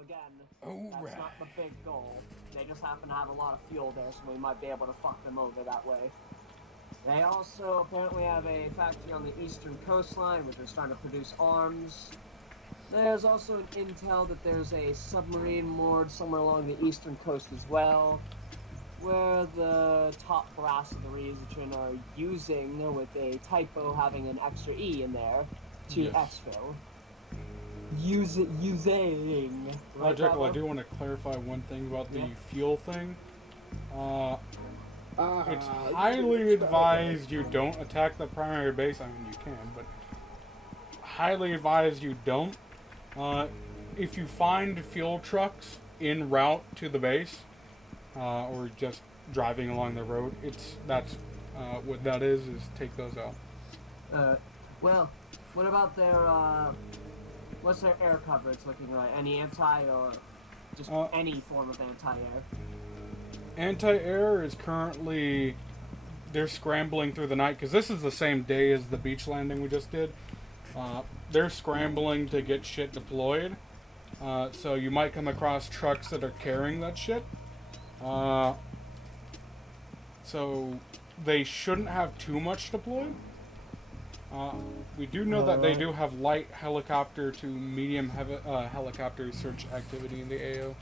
again, that's not the big goal. They just happen to have a lot of fuel there, so we might be able to fuck them over that way. They also apparently have a factory on the eastern coastline, which is starting to produce arms. There's also an intel that there's a submarine moored somewhere along the eastern coast as well, where the top brass of the region are using, with a typo having an extra E in there, to exfil. Using. Right, Jekyll, I do want to clarify one thing about the fuel thing. It's highly advised you don't attack the primary base. I mean, you can, but highly advised you don't. If you find fuel trucks en route to the base, or just driving along the road, that's what that is take those out. Well, what about their, what's their air coverage looking like? Any anti or just any form of anti-air? Anti-air is currently, they're scrambling through the night, because this is the same day as the beach landing we just did. They're scrambling to get shit deployed. So you might come across trucks that are carrying that shit. So they shouldn't have too much deployed. We do know that they do have light helicopter to medium helicopter search activity in the AO.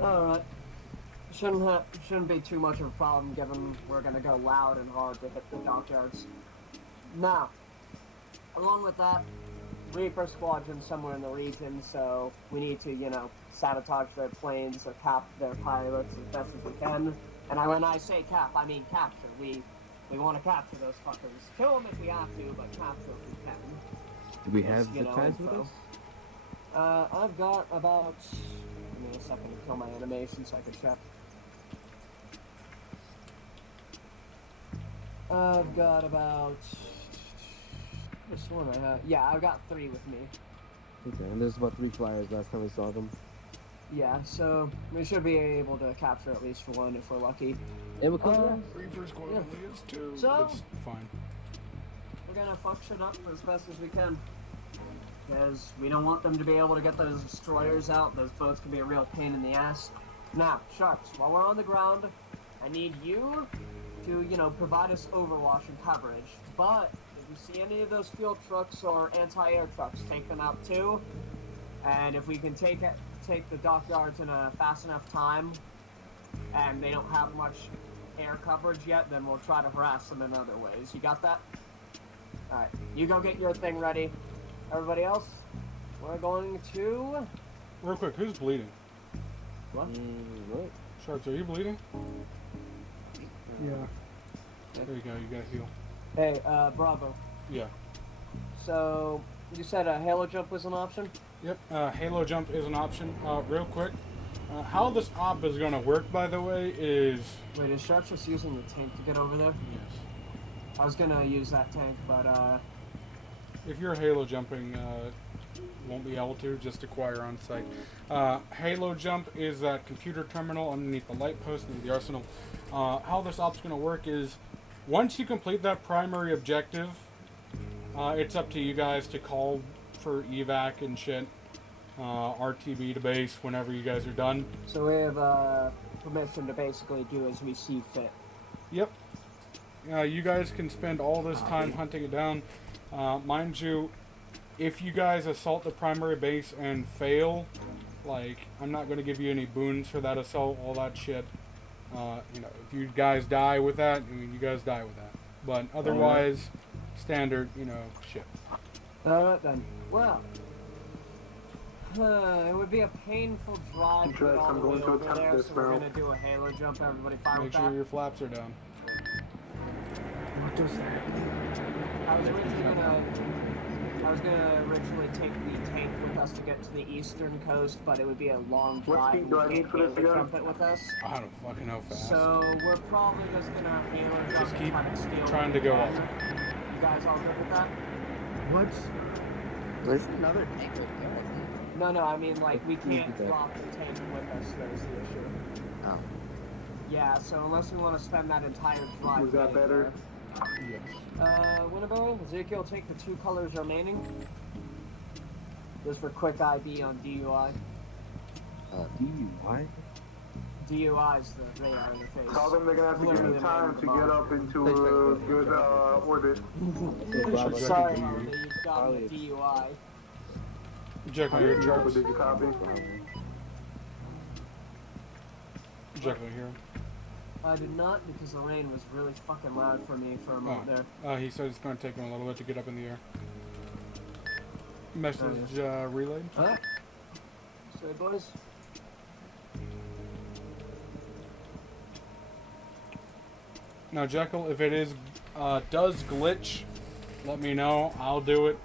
Alright. Shouldn't be too much of a problem given we're gonna go loud and hard to hit the dockyards. Now, along with that, Reaper squadron's somewhere in the region, so we need to, sabotage their planes or cap their pilots as best as we can. And when I say cap, I mean capture. We want to capture those fuckers. Kill them if we have to, but capture if we can. Do we have the ties with us? I've got about... Give me a second to kill my animation so I can check. I've got about... This one I have... Yeah, I've got 3 with me. Okay, and there's about 3 flyers last time we saw them. Yeah, so we should be able to capture at least 1 if we're lucky. And we'll come Reaper's going to is too. So, it's fine. We're gonna fuck shit up as best as we can. Because we don't want them to be able to get those destroyers out. Those boats can be a real pain in the ass. Now, Sharks, while we're on the ground, I need you to, provide us overwatch and coverage. But if you see any of those fuel trucks or anti-air trucks, take them out too. And if we can take the dockyards in a fast enough time, and they don't have much air coverage yet, then we'll try to harass them in other ways. You got that? Alright, you go get your thing ready. Everybody else, we're going to... Real quick, who's bleeding? What? What? Sharks, are you bleeding? Yeah. There you go, you gotta heal. Hey, Bravo. Yeah. So, you said a halo jump was an option? Yep, halo jump is an option. Real quick, how this op is going to work, by the way, is... Wait, is Sharks just using the tank to get over there? Yes. I was gonna use that tank, but, If you're halo jumping, won't be able to, just acquire on site. Halo jump is that computer terminal underneath the light post in the arsenal. How this op's going to work is, once you complete that primary objective, it's up to you guys to call for evac and shit, RTB to base whenever you guys are done. So we have permission to basically do as we see fit. Yep. You guys can spend all this time hunting it down. Mind you, if you guys assault the primary base and fail, I'm not going to give you any boons for that assault, all that shit. If you guys die with that, you guys die with that. But otherwise, standard, shit. Alright then. Well, it would be a painful drive to get all the way over there, so we're gonna do a halo jump. Everybody fine with that? Make sure your flaps are down. What does that I was gonna originally take the tank with us to get to the eastern coast, but it would be a long drive. What speed do I need for this again? Jump it with us. I don't fucking know fast. So we're probably just gonna halo jump. Just keep and steal trying to go up. You guys all good with that? What? There's another tank over there, I think. No, I mean, we can't drop the tank with us, there's the issue. Oh. Yeah, so unless we want to spend that entire drive... Was that better? Yes. Winnebago, Ezekiel, take the 2 colors remaining. Just for quick IB on DUI. DUI? DUI's the radar interface. Tell them they're gonna have to give Literally me the time name to of the get bomb. up into a good orbit. Bravo. Sorry, Check Holiday, you've gotten a Charlie. DUI. Jekyll, your charts. Did you copy? Jekyll, here. I did not because the rain was really fucking loud for me for a moment there. He said it's going to take him a little bit to get up in the air. Message relayed. Alright. Sorry, boys. Now, Jekyll, if it does glitch, let me know. I'll do it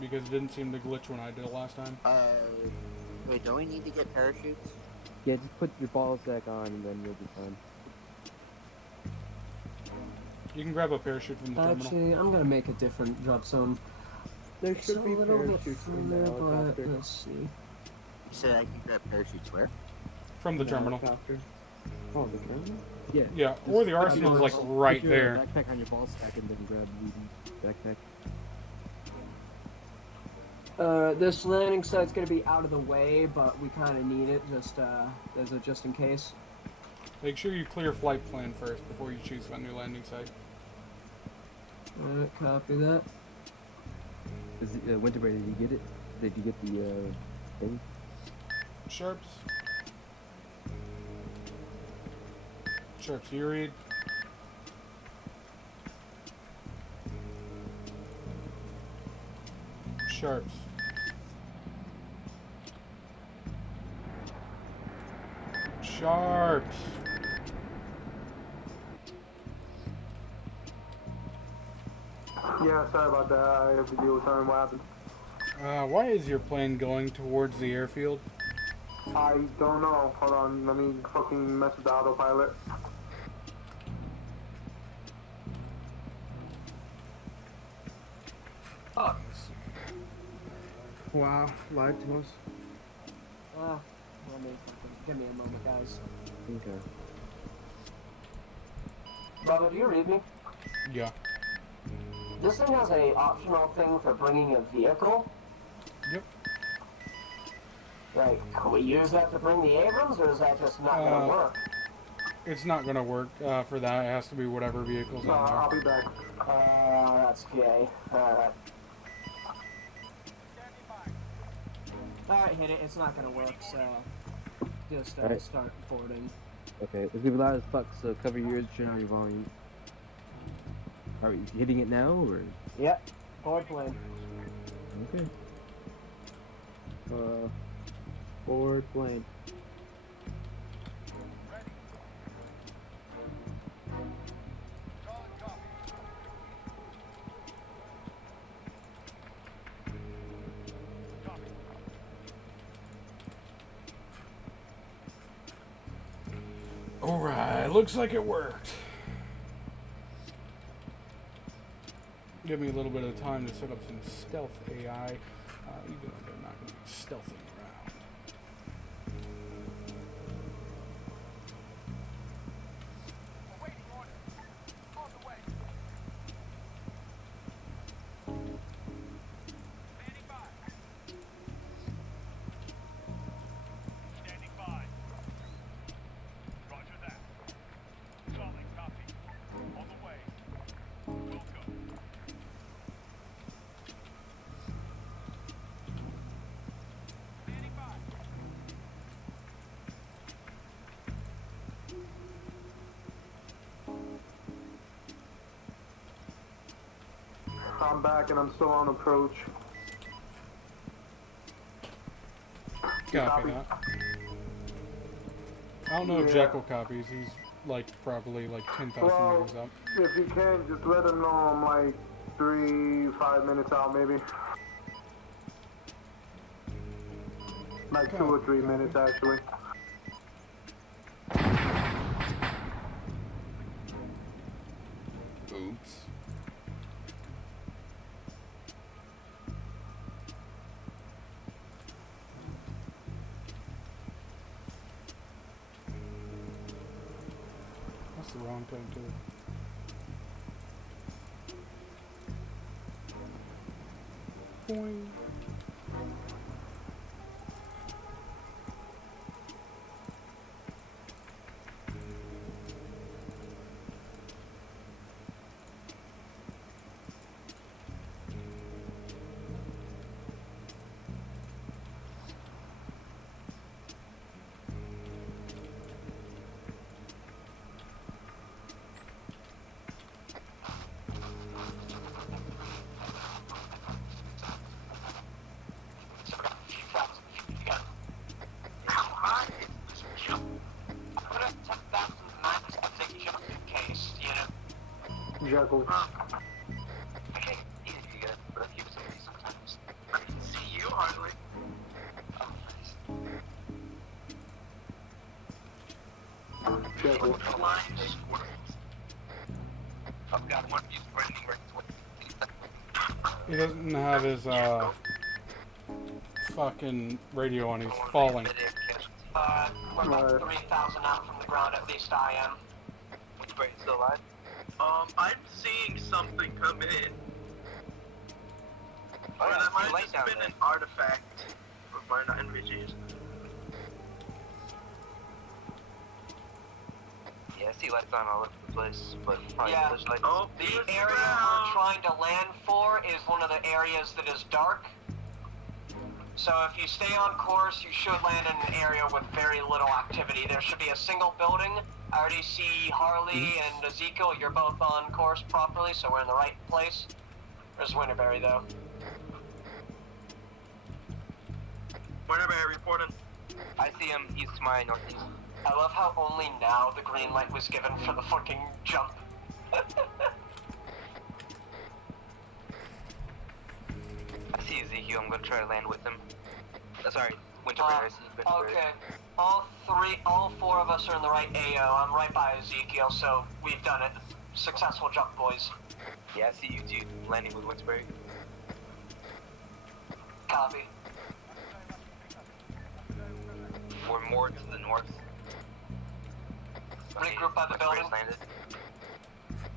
because it didn't seem to glitch when I did it last time. Wait, don't we need to get parachutes? Yeah, just put your ball sack on and then you'll be fine. You can grab a parachute from the terminal. Actually, I'm gonna make a different drop zone. There It's a should be little bit parachutes in the further, but helicopter. let's see. You said I can grab parachutes where? From the terminal. Helicopter. Oh, the terminal? Yeah. Yeah, or the arsenal's like right Put your there. backpack on your ball sack and then grab the backpack. This landing site's gonna be out of the way, but we kind of need it just in case. Make sure you clear flight plan first before you choose a new landing site. Alright, copy that. Is it, Winterberry, did you get it? Did you get the thing? Sharps. Sharps, you read. Sharps. Sharps. Yeah, sorry about that. I have to deal with something. What happened? Why is your plane going towards the airfield? I don't know. Hold on. Let me fucking mess with the autopilot. Oh. Wow, lied to us. Give me a moment, guys. Okay. Brother, do you read me? Yeah. This thing has a optional thing for bringing a vehicle. Yep. Like, can we use that to bring the Abrams, or is that just not gonna work? It's not gonna work for that. It has to be whatever vehicle's on I'll there. be back. That's gay. Alright. Alright, hit it. It's not gonna work, so just Alright. start boarding. Okay, it's gonna be loud as fuck, so cover your ears, turn on your volume. Are we hitting it now, or? Yep. Board plane. Okay. Board plane. Alright, looks like it worked. Give me a little bit of time to set up some stealth AI, even though they're not going to be stealthing around. I'm back and I'm still on approach. Copy that. I don't know if Yeah. Jekyll copies. He's like probably like 10,000 Well, meters up. if you can, just let them know I'm like 5 minutes out, maybe. Like 2 or 3 minutes, actually. Oops. That's the wrong thing too. Boing. Jekyll. Okay, easy to get, but I keep saying sometimes. I can see you hardly. Oh, nice. Jekyll. The line just I've got one piece branding right He doesn't have his fucking radio on. He's falling. We're about 3,000 out from the ground, at least I am. Which still alive? I'm seeing something come in. Oh, Or yeah, that might see have light just down been there. an artifact of my 9VGs. Yeah, I see lights on all over the place, but probably Yeah. flashlights. Oh, The there's area ground. we're trying to land for is one of the areas that is dark. So if you stay on course, you should land in an area with very little activity. There should be a single building. I already see Harley and Ezekiel. You're both on course properly, so we're in the right place. There's Winterberry, though. Winterberry reporting. I see him east to my northeast. I love how only now the green light was given for the fucking jump. I see Ezekiel. I'm gonna try to land with him. Sorry, Winterberry. I see Winterberry. Okay. All four of us are in the right AO. I'm right by Ezekiel, so we've done it. Successful jump, boys. Yeah, I see you two landing with Winterberry. Copy. We're more to the north. Regroup by the Winterberry's building. landed.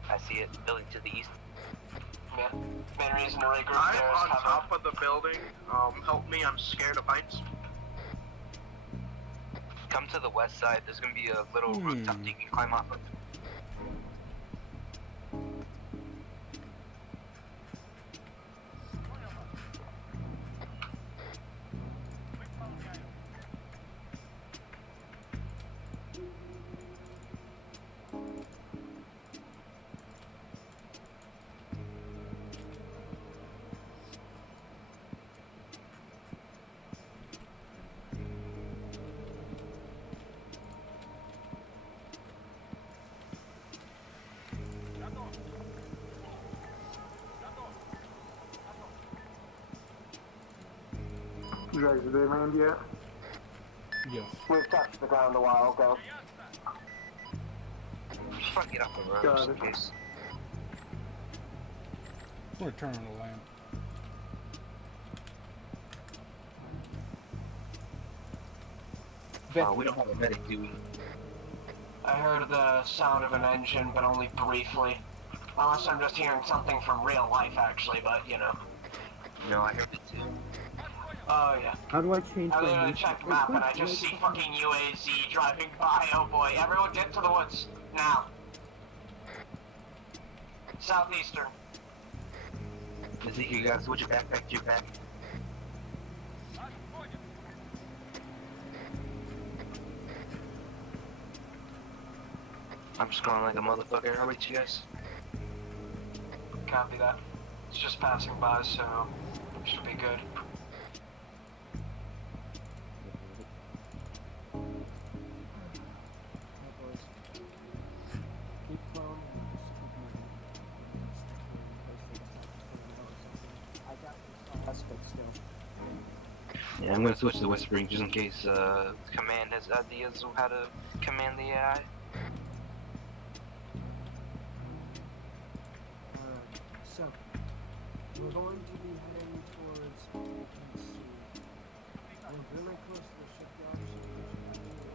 I see it. Building to the east. Yeah. Main reason to regroup I'm there is on cover. top of the building. Help me, I'm scared of heights. Come to the west side. There's gonna be a little rooftop that you can climb off of. You guys, did they land yet? Yes. We've touched the ground a while ago. Just try to get off the road Got just in it. case. We're turning to land. Oh, we don't have a medic, do we? I heard the sound of an engine, but only briefly. Unless I'm just hearing something from real life, actually, but you know. No, I heard it too. Oh, yeah. How do I change I my literally name? checked the map and I just see fucking UAZ driving by. Oh boy, everyone get to the woods. Now. Southeastern. Ezekiel, you guys, switch your backpack to your back. I'm just going like a motherfucker. I'll wait you guys. Copy that. It's just passing by, so should be good. Yeah, I'm gonna switch to the whispering just in case command has ideas of how to command the AI. So, we're going to be heading towards ensue. We're really close to the shipyard.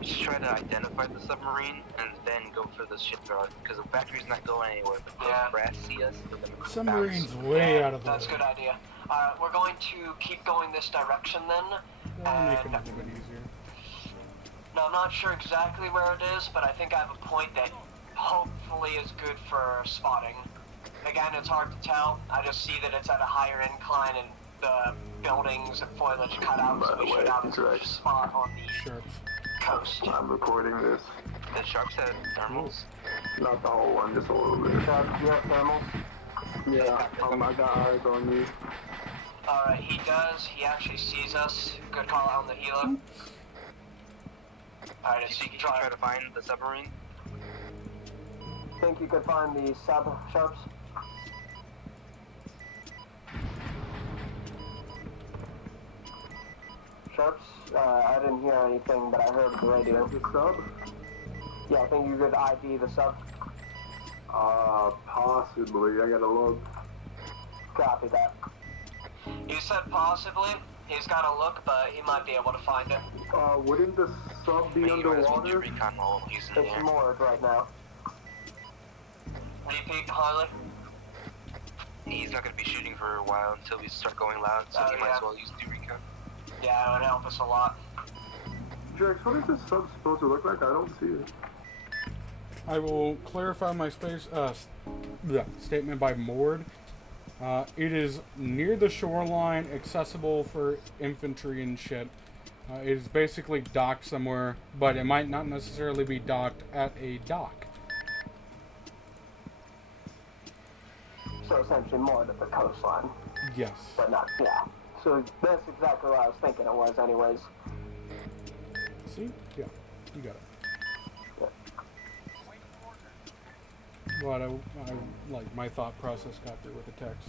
Just try to identify the submarine and then go for the shipyard because the factory's not going anywhere. But Yeah. the brass see us, they're gonna bounce. Submarine's way out of the That's a way. good idea. Alright, we're going to keep going this direction then. That'll make it a And little bit easier. now, I'm not sure exactly where it is, but I think I have a point that hopefully is good for spotting. Again, it's hard to tell. I just see that it's at a higher incline and the buildings and foliage cut out, so By the we way, should have a interaction. spot on the Sharps. coast. I'm reporting this. The sharks had thermals. Not the whole one, just a little bit. You have thermals? Yeah, I got eyes on you. Alright, he does. He actually sees us. Good call out on the helo. Alright, Do it's you think you should try to find the submarine? Think you could find the sub sharps? Sharps? I didn't hear anything, but I heard the radio. The sub? Yeah, I think you could ID the sub. Possibly. I gotta look. Copy that. You said possibly. He's got to look, but he might be able to find it. Wouldn't the sub be You might as well do underwater? recon while he's in the It's air. moored right now. Repeat, Harley. He's not going to be shooting for a while until we start going loud, so Oh, he might yeah. as well use do recon. Yeah, it would help us a lot. Jax, what is this sub supposed to look like? I don't see it. I will clarify my statement by moored. It is near the shoreline, accessible for infantry and shit. It is basically docked somewhere, but it might not necessarily be docked at a dock. So essentially moored at the coastline, Yes. but not, yeah. So that's exactly what I was thinking it was anyways. See? Yeah, you got it. But like my thought process got through with the text.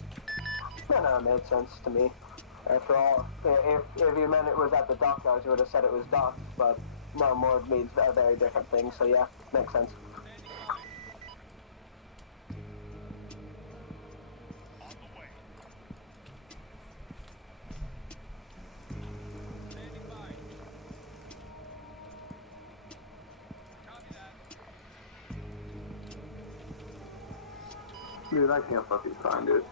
No, it made sense to me. After all, if you meant it was at the dockyards, you would have said it was docked, but no, moored means a very different thing, so yeah, makes sense. Dude, I can't fucking find it.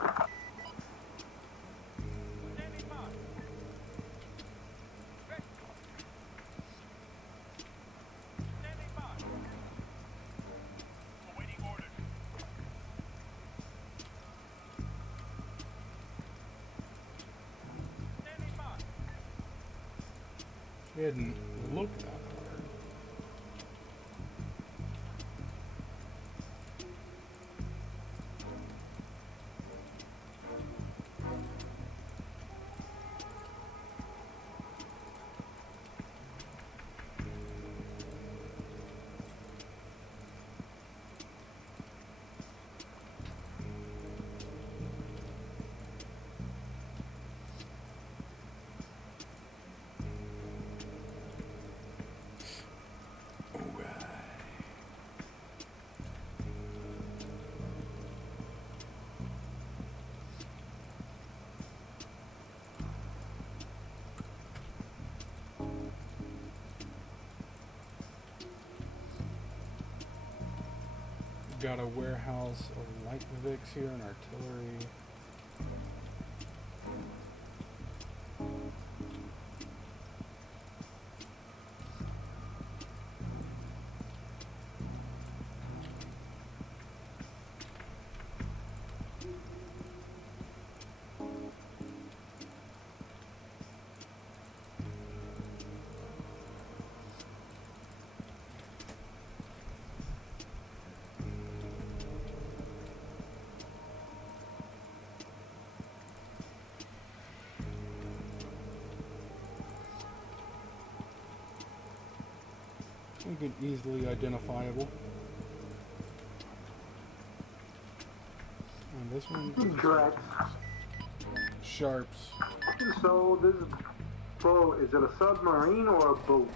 Didn't look that hard. Got a warehouse of light Vics here and artillery. Make it easily identifiable. And this one is Correct. sharps. So this boat, is it a submarine or a boat?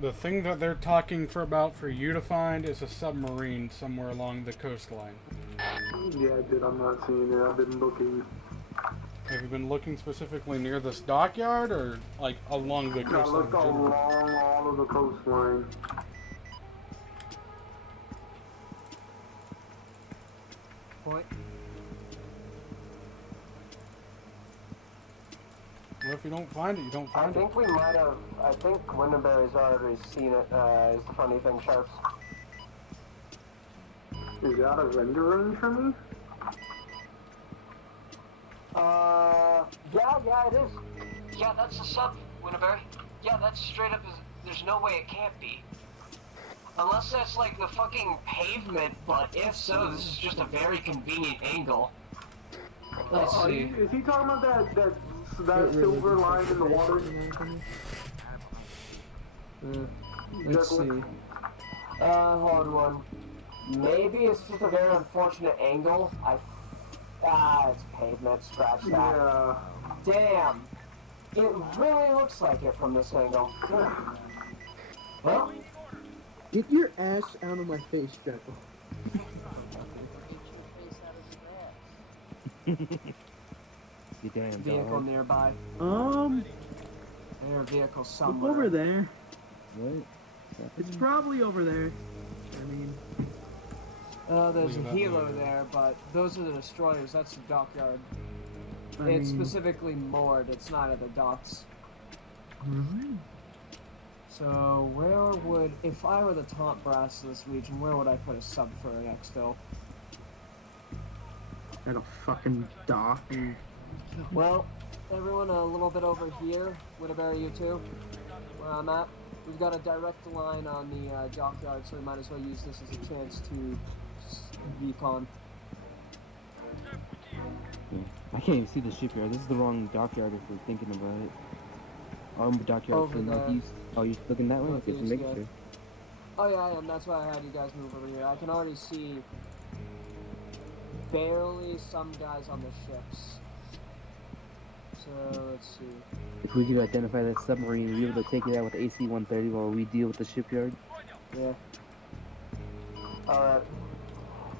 The thing that they're talking about for you to find is a submarine somewhere along the coastline. Yeah, dude, I'm not seeing it. I've been looking. Have you been looking specifically near this dockyard or like along the I coastline? looked in general? along all of the coastline. Point. Well, if you don't find it, you don't I find it. think we might have, I think Winterberry's already seen it, is the funny thing, Sharps. Is that a render range for me? Yeah, it is. Yeah, that's a sub, Winterberry. Yeah, that's straight up, there's no way it can't be. Unless that's like the fucking pavement, but if so, this is just a very convenient angle. Let's see. Is he talking about that silver line in the water? Let's see. Hold on. Maybe it's just a very unfortunate angle. It's pavement. Scratch that. Yeah. Damn. It really looks like it from this angle. Well, Get your ass out of my face, Jekyll. You damn vehicle dog. nearby. There are vehicles Look somewhere. over there. What? It's probably over there. I mean, There's a Leave that helo there. there, but those are the destroyers. That's the dockyard. I It's mean, specifically moored. It's not at the docks. alright. So where would, if I were the top brass of this region, where would I put a sub for an exfil? At a fucking dock. Well, everyone a little bit over here, Whittaberry, you too, where I'm at. We've got a direct line on the dockyard, so we might as well use this as a chance to recon. Yeah. I can't even see the shipyard. This is the wrong dockyard if we're thinking about it. Dockyard Over to the there. northeast. Oh, you're looking that way? Okay, just Northeast, making yeah. sure. Oh yeah, I am. That's why I had you guys move over here. I can already see barely some guys on the ships. So let's see. If we could identify that submarine, we'll be able to take it out with the AC-130 while we deal with the shipyard. Yeah. Alright.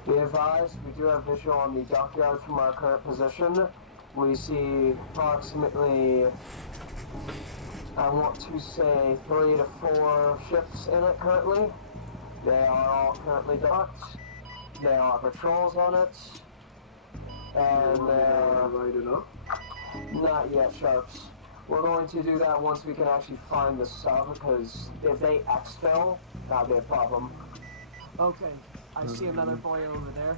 Be advised, we do have visual on the dockyard from our current position. We see approximately, I want to say, 3 to 4 ships in it currently. They are all currently docked. There are patrols on it. And Light it up. not yet, Sharps. We're going to do that once we can actually find the sub, because if they exfil, that'll be a problem. Okay, I see another boy over there.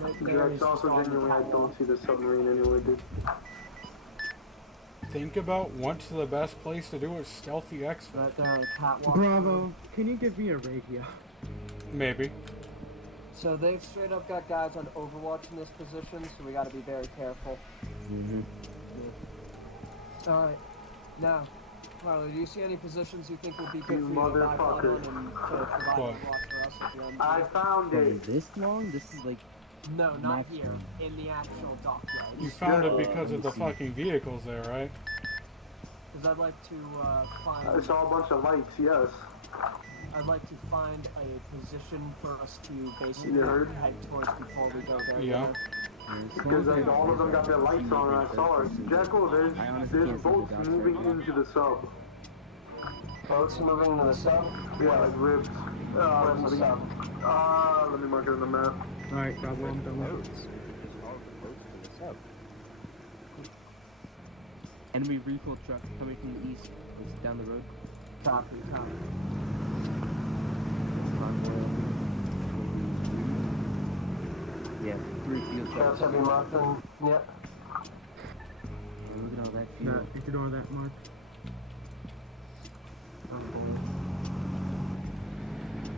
Right there, Jack's he's also on the genuinely, I catwalk. don't see the submarine anywhere, dude. Think about what's the best place to do a stealthy exfil. Right there on the catwalk. Bravo. Can you give me a radio? Maybe. So they've straight up got guys on Overwatch in this position, so we gotta be very careful. Mm-hmm. Alright, now, Harley, do you see any positions you think would be good You for you to dive on motherfucker. and to provide What? Overwatch for us if you're on I duty? found From it. this long? This is like... No, not Maximum. here, in the actual dockyard. You found it because of the fucking vehicles there, right? Because I'd like to I find... saw a bunch of lights, yes. I'd like to find a position for us to basically You heard? head towards before we go there. Yeah. Because like all of them got their lights on and I saw it. Jekyll, there's boats moving into the sub. Boats moving to the sub? Yeah, like ribs. Where's the sub? Let me mark it on the map. Alright, Bravo, I'm done with it. Enemy refill truck coming from the east. It's down the road. Copy, copy. Yeah, 3 field Sheriff's trucks. have you marked them? Yep. Look at all that Yeah, fuel. ignore that, Mark.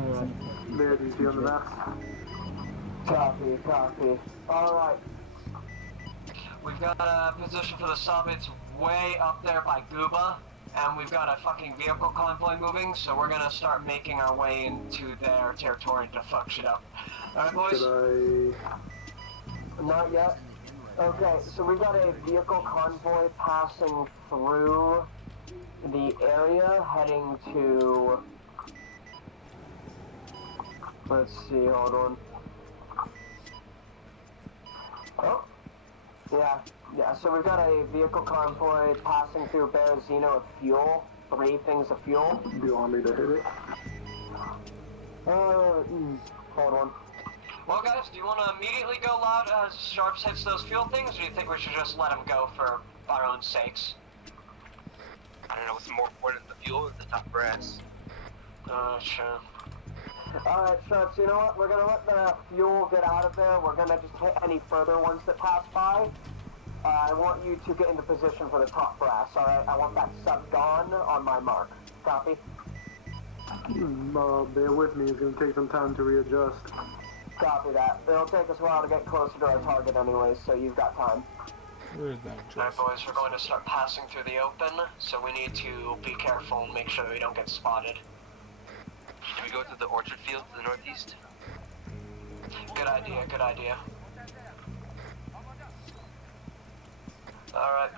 Alright. There, do you see on the map? Copy, copy. Alright. We've got a position for the sub. It's way up there by Gooba. And we've got a fucking vehicle convoy moving, so we're gonna start making our way into their territory to fuck shit up. Alright, boys? Should Not yet. Okay, so we've got a vehicle convoy passing through the area, heading to... Let's see, hold on. Oh, yeah, so we've got a vehicle convoy passing through Berezino with fuel. 3 things of fuel. do you want me to hit it? Hold on. Well, guys, do you want to immediately go loud as Sharps hits those fuel things, or do you think we should just let them go for our own sakes? I don't know what's more important, the fuel or the top brass. Sure. Alright, Sharps, you know what? We're gonna let the fuel get out of there. We're gonna just hit any further ones that pass by. I want you to get into position for the top brass, alright? I want that sub gone on my mark. Copy? Bear with me, it's gonna take some time to readjust. Copy that. It'll take us a while to get closer to our target anyways, so you've got time. Where is that? Alright boys, we're going to start passing through the open, so we need to be careful and make sure that we don't get spotted. Should we go to the orchard field to the northeast? Good idea, good idea. Alright.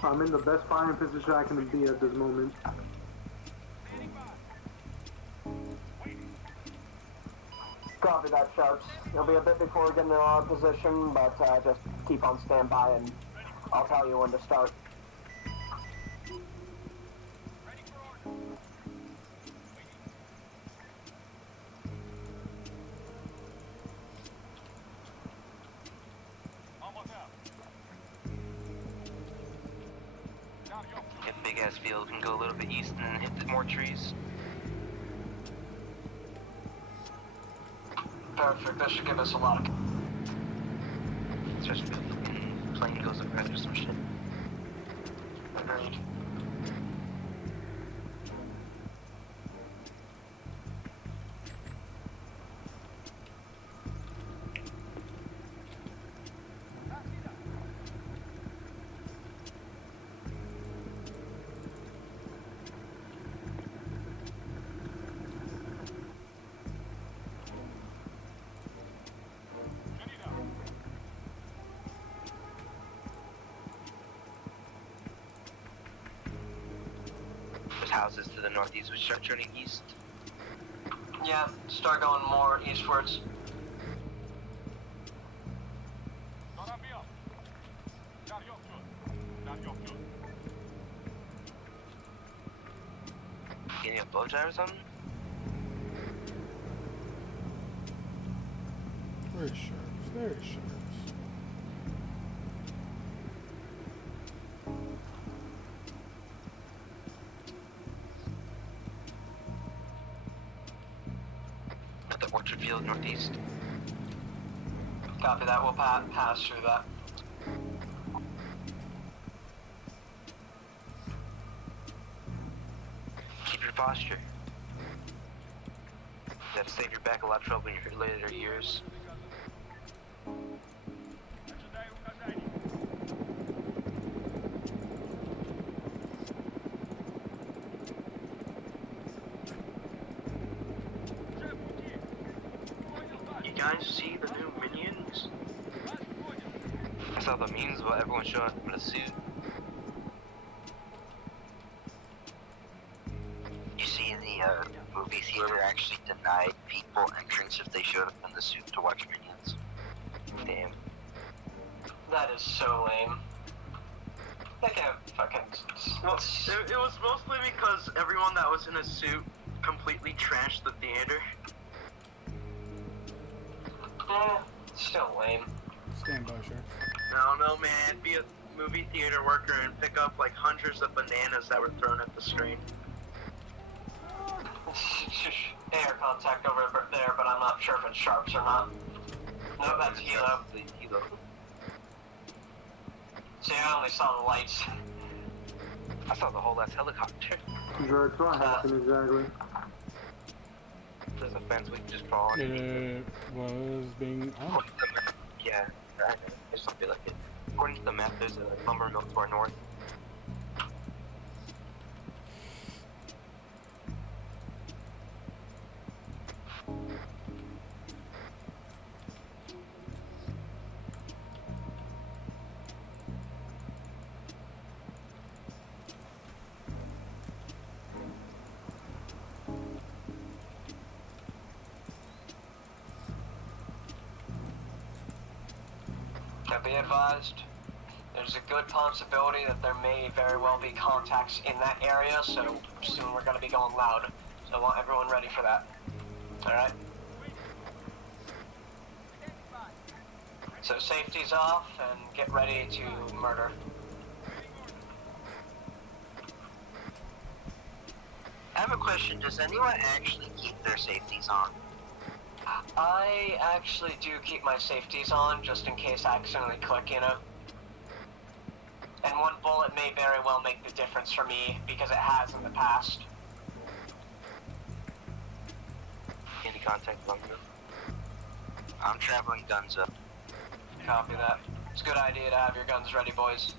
I'm in the best firing position I can be at this moment. Copy that, Sharps. It'll be a bit before we get into our position, but just keep on standby and I'll tell you when to start. If big ass field can go a little bit east and then hit the more trees. Perfect, that should give us a lot of... Especially if the plane goes up or some shit. Agreed. There's houses to the northeast which start turning east. Yeah, start going more eastwards. Getting a bow tie or something? Very sharp. Very sharp. At the orchard field northeast. Copy that, we'll pass through that. Keep your posture. That'll save your back a lot of trouble in your later years. You guys see the new minions? I saw the memes about everyone showing up in a suit. You see in the movie theater actually denied people entrance if they showed up in the suit to watch minions. Damn. That is so lame. That guy fucking... Well, it was mostly because everyone that was in a suit completely trashed the theater. Still lame. Stand by, Sheriff. I don't know, man. Be a movie theater worker and pick up like hundreds of bananas that were thrown at the screen. Air contact over there, but I'm not sure if it's Sharps or not. No, that's Hilo. Hilo. See, I only saw the lights. I saw the whole last helicopter. It's not happening exactly. There's a fence we can just draw on. It was being on. According to the map, yeah, I know. There's something like it. According to the map, there's a lumber mill to our north. Now be advised, there's a good possibility that there may very well be contacts in that area, so soon we're going to be going loud. So I want everyone ready for that. Alright? So safety's off and get ready to murder. I have a question. Does anyone actually keep their safeties on? I actually do keep my safeties on just in case I accidentally click, you know? And one bullet may very well make the difference for me because it has in the past. Any contact bunker? I'm traveling guns up. Copy that. It's a good idea to have your guns ready, boys.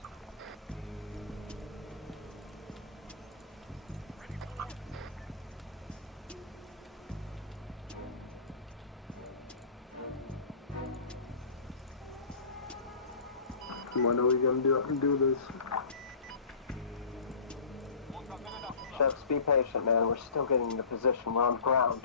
I know we're gonna do this. Just be patient, man. We're still getting into position. We're on the ground.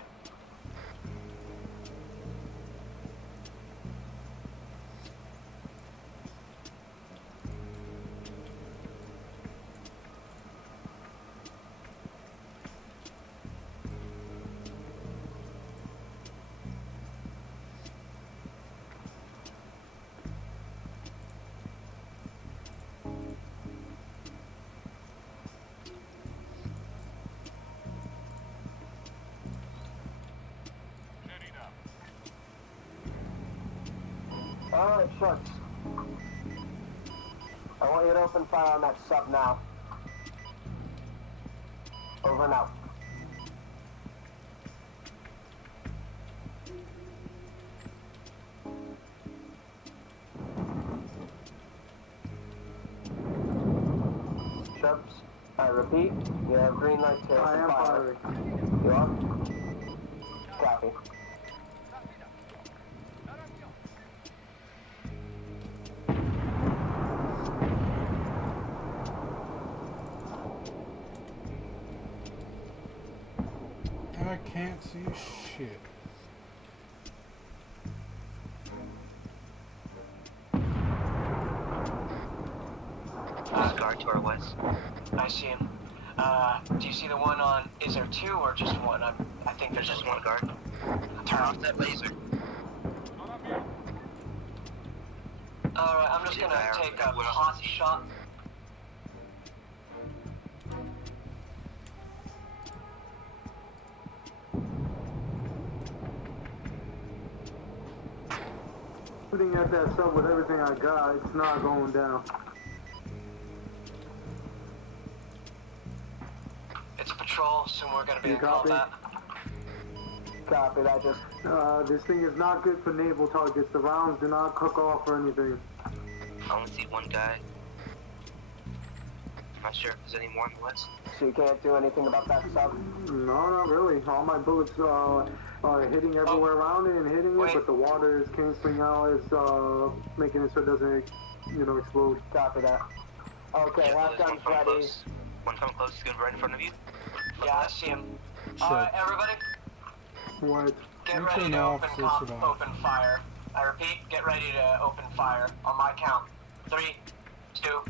Alright, Sharks. I want you to open fire on that sub now. Over and out. Sharps, I repeat, you have green light to I am fire. firing. You are? Copy. I can't see shit. There's a guard to our west. I see him. Do you see the one on, is there two or just one? I think There's there's just one guard. Turn off that laser. Alright, I'm just gonna take a hot shot. Shooting at that sub with everything I got, it's not going down. It's a patrol, soon we're gonna be You in copy? combat. Copy, that just... This thing is not good for naval targets. The rounds do not cook off or anything. I only see one guy. I'm not sure if there's any more on the west. So you can't do anything about that sub? No, not really. All my bullets are hitting everywhere around it and hitting Wait. it, but the water is canceling out, is making it so it doesn't, explode. Copy that. Okay, Yeah, have there's guns one coming ready. close. One coming close, he's going right in front of you. Look Yeah, I left. see him. Alright, everybody, What? get Enter ready an to officer survive. open fire. I repeat, get ready to open fire. On my count. 3, 2,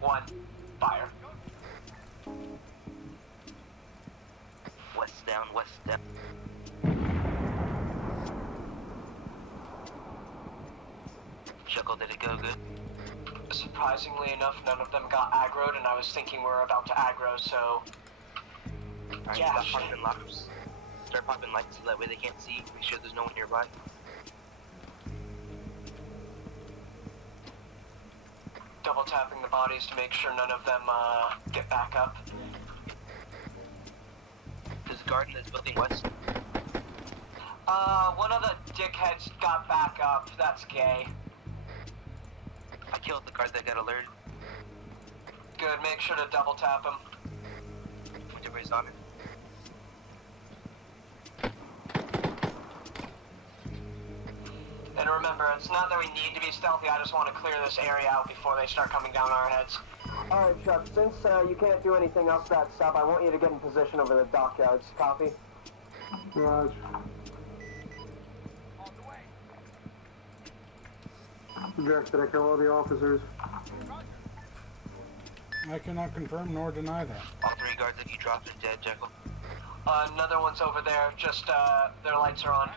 1, fire. West down, west down. Chuckle, did it go good? Surprisingly enough, none of them got aggroed, and I was thinking we were about to aggro, so... Alright, Yeah, start shit. popping lights. Start popping lights so that way they can't see. Make sure there's no one nearby. Double tapping the bodies to make sure none of them, get back up. There's a guard in this building west. One of the dickheads got back up. That's gay. I killed the guard that got alerted. Good, make sure to double tap him. Everybody's on it. And remember, it's not that we need to be stealthy, I just want to clear this area out before they start coming down our heads. Alright, Chuck, since you can't do anything else to that sub, I want you to get in position over the dockyards. Copy? Raj. Jack, did I kill all the officers? I cannot confirm nor deny that. All 3 guards that you dropped are dead, Jekyll. Another one's over there, just, their lights are on.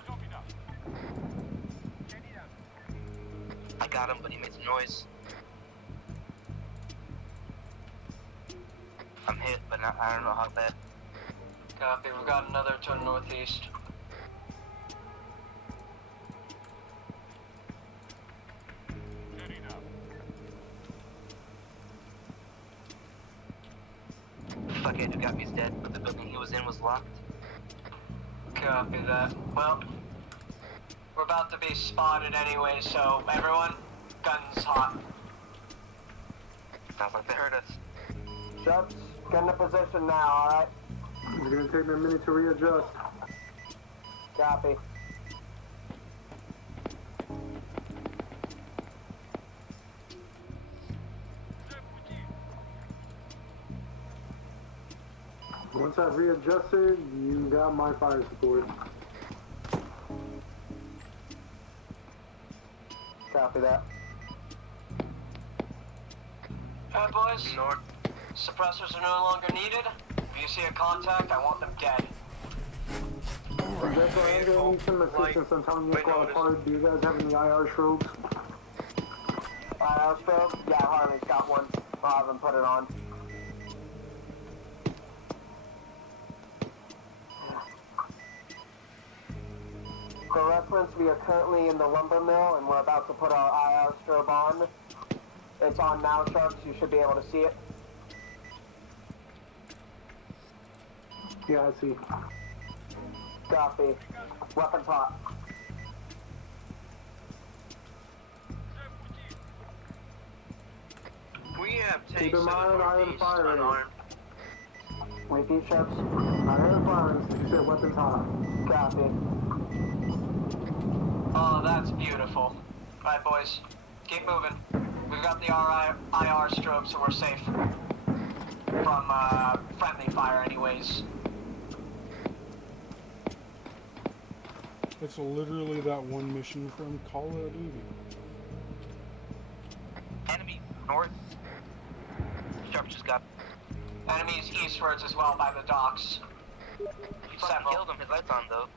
I got him, but he made some noise. I'm hit, but I don't know how bad. Copy, we've got another to northeast. Fuckhead who got me is dead, but the building he was in was locked. Copy that. Well, we're about to be spotted anyway, so everyone, guns hot. Sounds like they heard us. Shucks, get in a position now, alright? It's gonna take me a minute to readjust. Copy. Once I've readjusted, you got my fire support. Copy that. Alright, boys. North. Suppressors are no longer needed. If you see a contact, I want them dead. That's why I'm gonna need some assistance on telling you Wait, squad no, apart. Do you guys have any IR strobes? IR strobe? Yeah, Harley's got one. I'll have him put it on. For reference, we are currently in the lumber mill and we're about to put our IR strobe on. It's on now, Sharks. You should be able to see it. Yeah, I see. Copy. Weapons hot. We have tanks Keep in in the mind, I am northeast firing. unarmed. Repeat, Sharks. I am firing. You said weapons hot. Copy. Oh, that's beautiful. Alright, boys. Keep moving. We've got the IR strobe, so we're safe. From, friendly fire anyways. It's literally that one mission from Call of Duty. Enemy, north. Sharp just got. Enemies eastwards as well by the docks. Fucking killed him, his lights on though.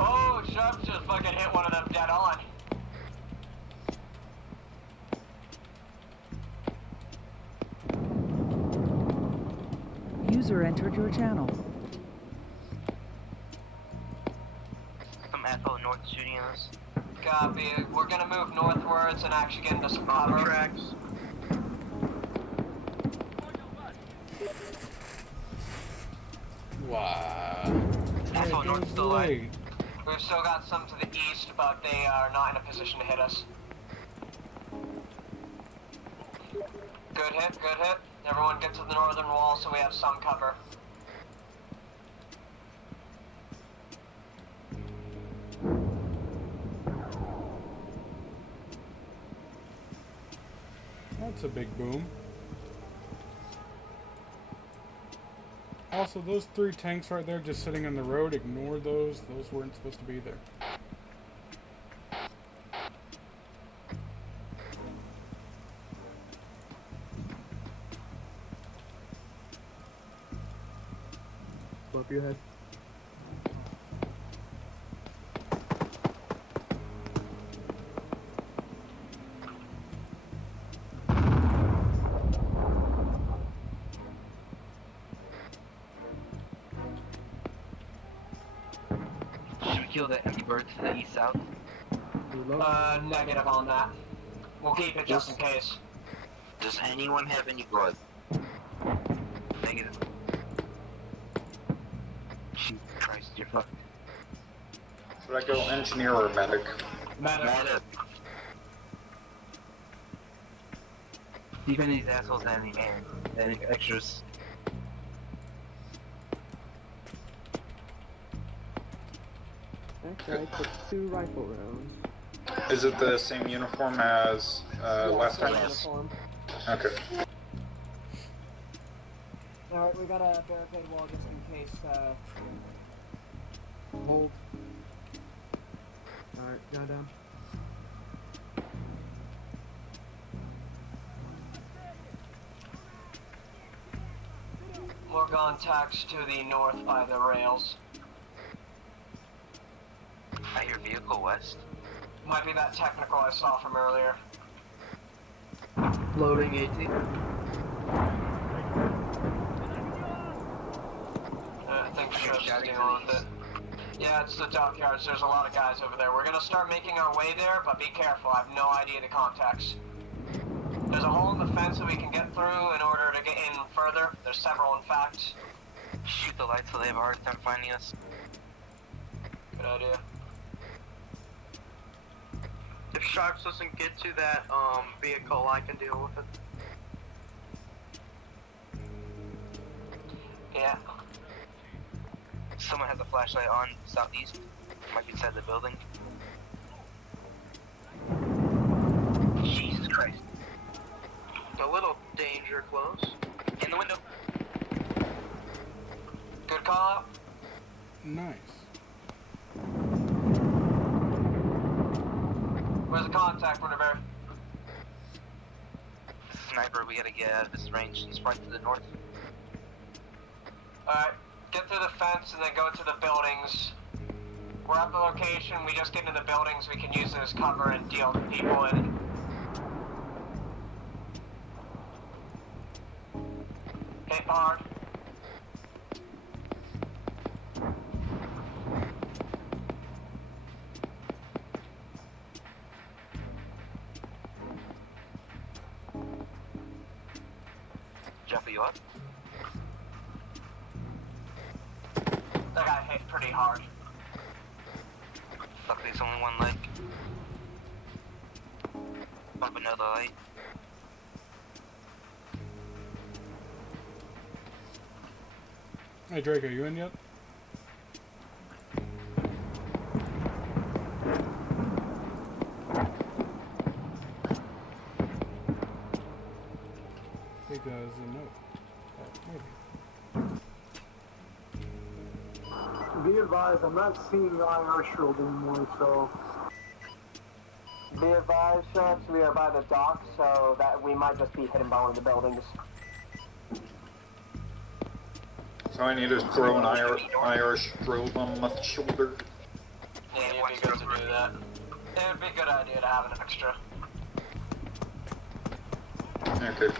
Oh, Sharps just fucking hit one of them dead on. User entered your channel. Some asshole north shooting us. Copy. We're gonna move northwards and actually get into some On the cover. tracks. Wow. Asshole north still alive. Wait. We've still got some to the east, but they are not in a position to hit us. Good hit, good hit. Everyone get to the northern wall so we have some cover. That's a big boom. Also, those 3 tanks right there just sitting on the road, ignore those. Those weren't supposed to be there. Above your head. Should we kill that empty bird to the east-south? Reload. Negative on that. We'll keep it just in case. Does anyone have any blood? Negative. Jesus Christ, you're fucked. Should I go engineer or medic? Matter. See if any of these assholes have any extras. Actually, I took 2 rifle rounds. Is it the same uniform as last time? Uniform. Okay. Alright, we got a barricade wall just in case, Hold. Alright, go down. more contacts to the north by the rails. I hear vehicle west. Might be that technical I saw from earlier. Loading 18. I think Shrimp's dealing with it. Yeah, it's the dockyards. There's a lot of guys over there. We're gonna start making our way there, but be careful. I have no idea the contacts. There's a hole in the fence that we can get through in order to get in further. There's several, in fact. Shoot the lights so they have a hard time finding us. Good idea. If Sharps doesn't get to that vehicle, I can deal with it. Yeah. Someone has a flashlight on southeast. Might be inside the building. Jesus Christ. A little danger close. In the window. Good call out. Nice. Where's the contact, Winterberry? Sniper, we gotta get out of this range. He's right to the north. Alright, get through the fence and then go to the buildings. We're at the location, we just get into the buildings, we can use it as cover and deal with people in. Hit hard. Jump you up. That got hit pretty hard. Luckily it's only one leg. Pump another light. Hey Drake, are you in yet? Because no. Maybe. Be advised, I'm not seeing the IR shield anymore, so... Be advised, Sharks, we are by the dock, so that we might just be hidden by one of the buildings. So I need to throw an Irish strobe on my shoulder. Yeah, it would be good to do that. It would be a good idea to have an extra. Okay.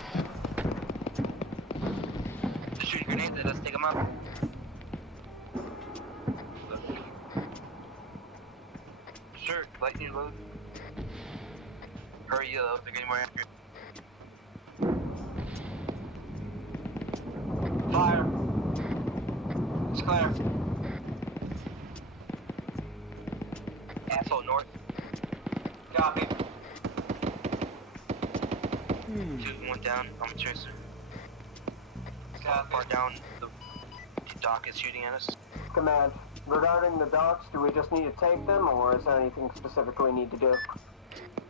Shooting grenades, let's take them out. Sure, lightning load. Hurry up, they're getting more after you. Fire. It's clear. Asshole north. Copy. Two, one down. I'm a tracer. Copy. Far down, the dock is shooting at us. Command. Regarding the docks, do we just need to take them, or is there anything specific we need to do?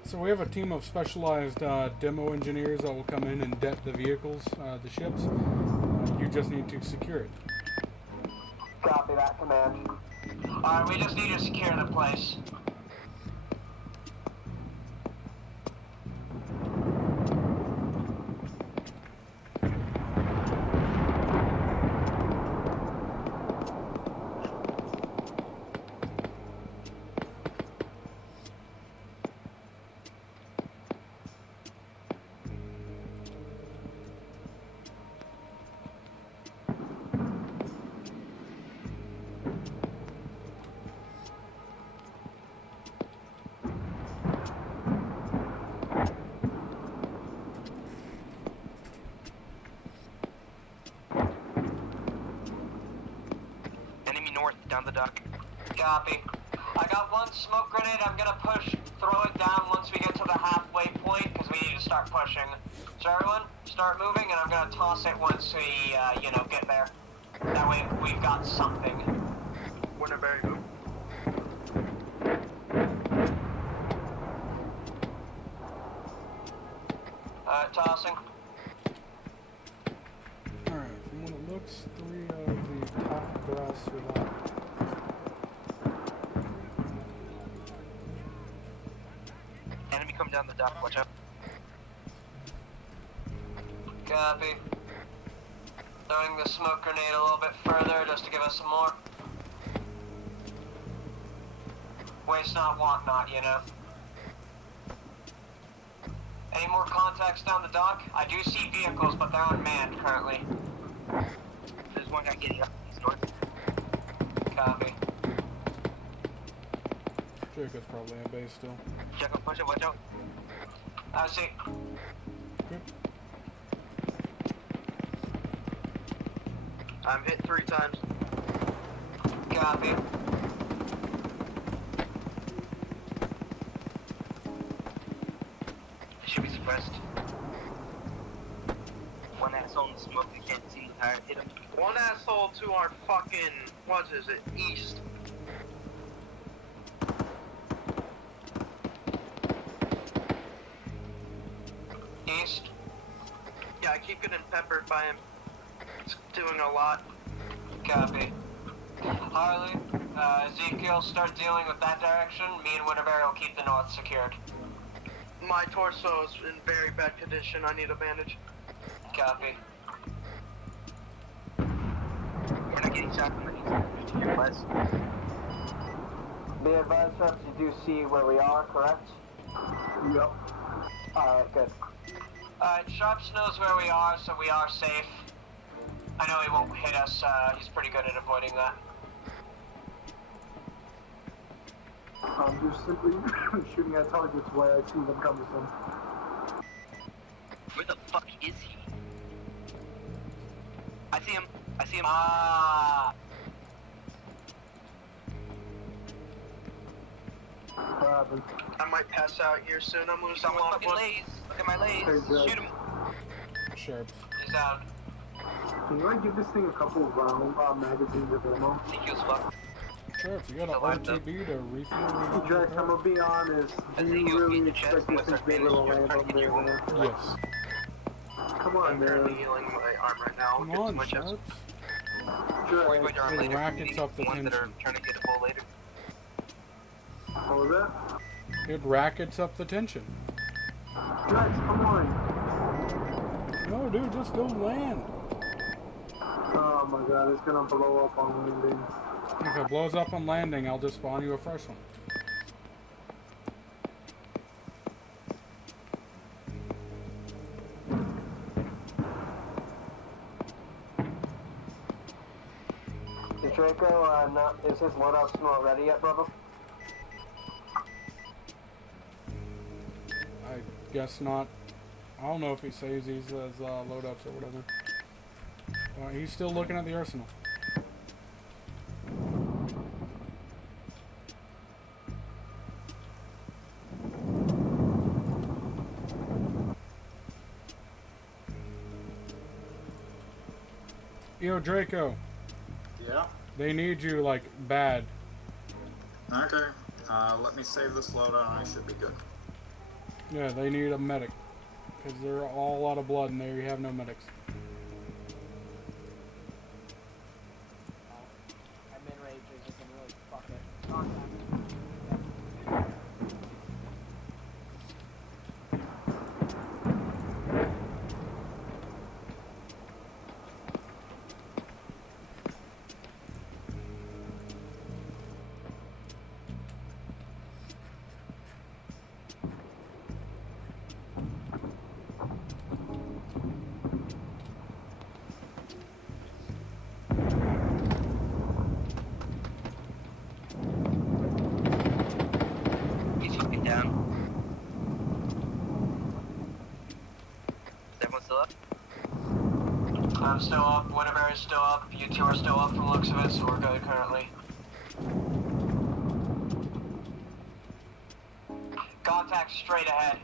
So we have a team of specialized demo engineers that will come in and det the vehicles, the ships. You just need to secure it. Copy that, Command. Alright, we just need to secure the place. Enemy north, down the dock. Copy. I got one smoke grenade. I'm gonna throw it down once we get to the halfway point, because we need to start pushing. So everyone, start moving, and I'm gonna toss it once we, get there. That way we've got something. Winterberry move. Tossing. Alright, from what it looks, 3 of the top brass survived. Enemy come down the dock, watch out. Copy. Throwing the smoke grenade a little bit further just to give us some more. Waste not, want not, you know. Any more contacts down the dock? I do see vehicles, but they're unmanned currently. There's one guy getting up east north. Copy. Jacob's probably in base still. Jacob, push it, watch out. I see. Good. I'm hit 3 times. Copy. Should be suppressed. One asshole in the smoke, you can't see. Alright, hit him. One asshole to our fucking, what is it, east. East. Yeah, I keep getting peppered by him. It's doing a lot. Copy. Harley, Ezekiel, start dealing with that direction. Me and Winterberry will keep the north secured. My torso is in very bad condition. I need a bandage. Copy. We're not getting shot from the east. You're west. Be advised, reps, you do see where we are, correct? Yep. Alright, good. Sharps knows where we are, so we are safe. I know he won't hit us, he's pretty good at avoiding that. I'm just simply shooting at targets where I see them coming from. Where the fuck is he? I see him. I see him. Ah! What happened? I might pass out here soon. I'm losing a Someone lot of fucking blood. lays. Look at my lays. Hey, Jack. Shoot him. Sharp. He's out. Can you give this thing a couple of magazines of ammo? I think he was fucked. Sharp, you got an Still alive, though. RTB to refuel your Jack, I'm gonna be honest. I Do think you you'll really beat the chest expect this with thing to be able to land on there, man? Yes. Come on, I'm currently man. healing my arm right now. Come Get to on, my chest. Sharps. Worry Jack, about your arm It later. rackets Maybe up the ones that are tension. trying to get a pull later. what was that? It rackets up the tension. Jack, come on. No, dude, just go land. Oh my god, it's gonna blow up on landing. If it blows up on landing, I'll just spawn you a fresh one. Is Draco, is his loadout not ready yet, brother? I guess not. I don't know if he saves these as loadouts or whatever. He's still looking at the arsenal. Yo, Draco. Yeah. They need you, like, bad. Okay. Let me save this loadout and I should be good. Yeah, they need a medic. Because they're all out of blood and there you have no medics. I'm in rage, I can really fuck it. He's fucking down. Is everyone still up? I'm still up, Winterberry's still up, you two are still up from the looks of it, so we're good currently. Contact straight ahead.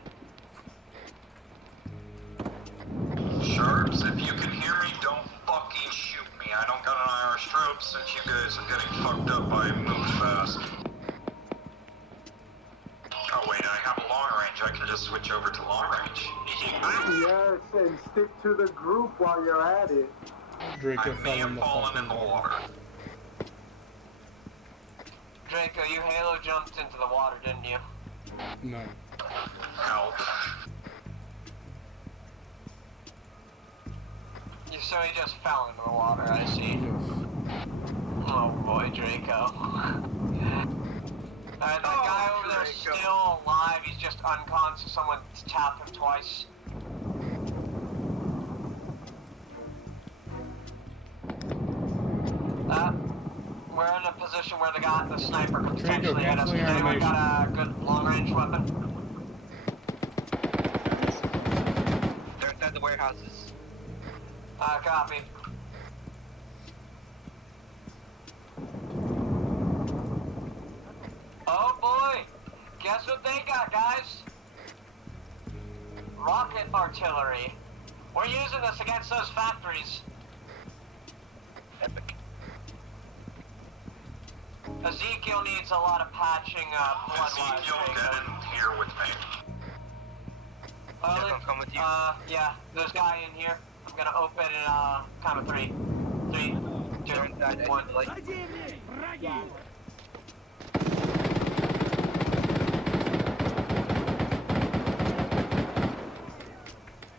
Sharps, if you can hear me, don't fucking shoot me. I don't got an Irish troop since you guys are getting fucked up by move fast. Oh wait, I have a long range. I can just switch over to long range. Yes, and stick to the group while you're at it. Draco I may fell in have the fallen fucking in the water. water. Draco, you halo jumped into the water, didn't you? No. Help. So he just fell into the water, I see. Yes. Oh boy, Draco. Alright, that guy over there He's still alive, he's just unconscious. Someone tapped him twice. We're in a position where the sniper could potentially hit us. Has anyone got a good long-range weapon? They're inside the warehouses. Copy. Oh boy! Guess what they got, guys? Rocket artillery. We're using this against those factories. Epic. Ezekiel needs a lot of patching, blood-wise. Ezekiel, get in here with me. Jeff, I'll come with you. Yeah, there's a guy in here. I'm gonna open in, count of 3. 3, 2, 1.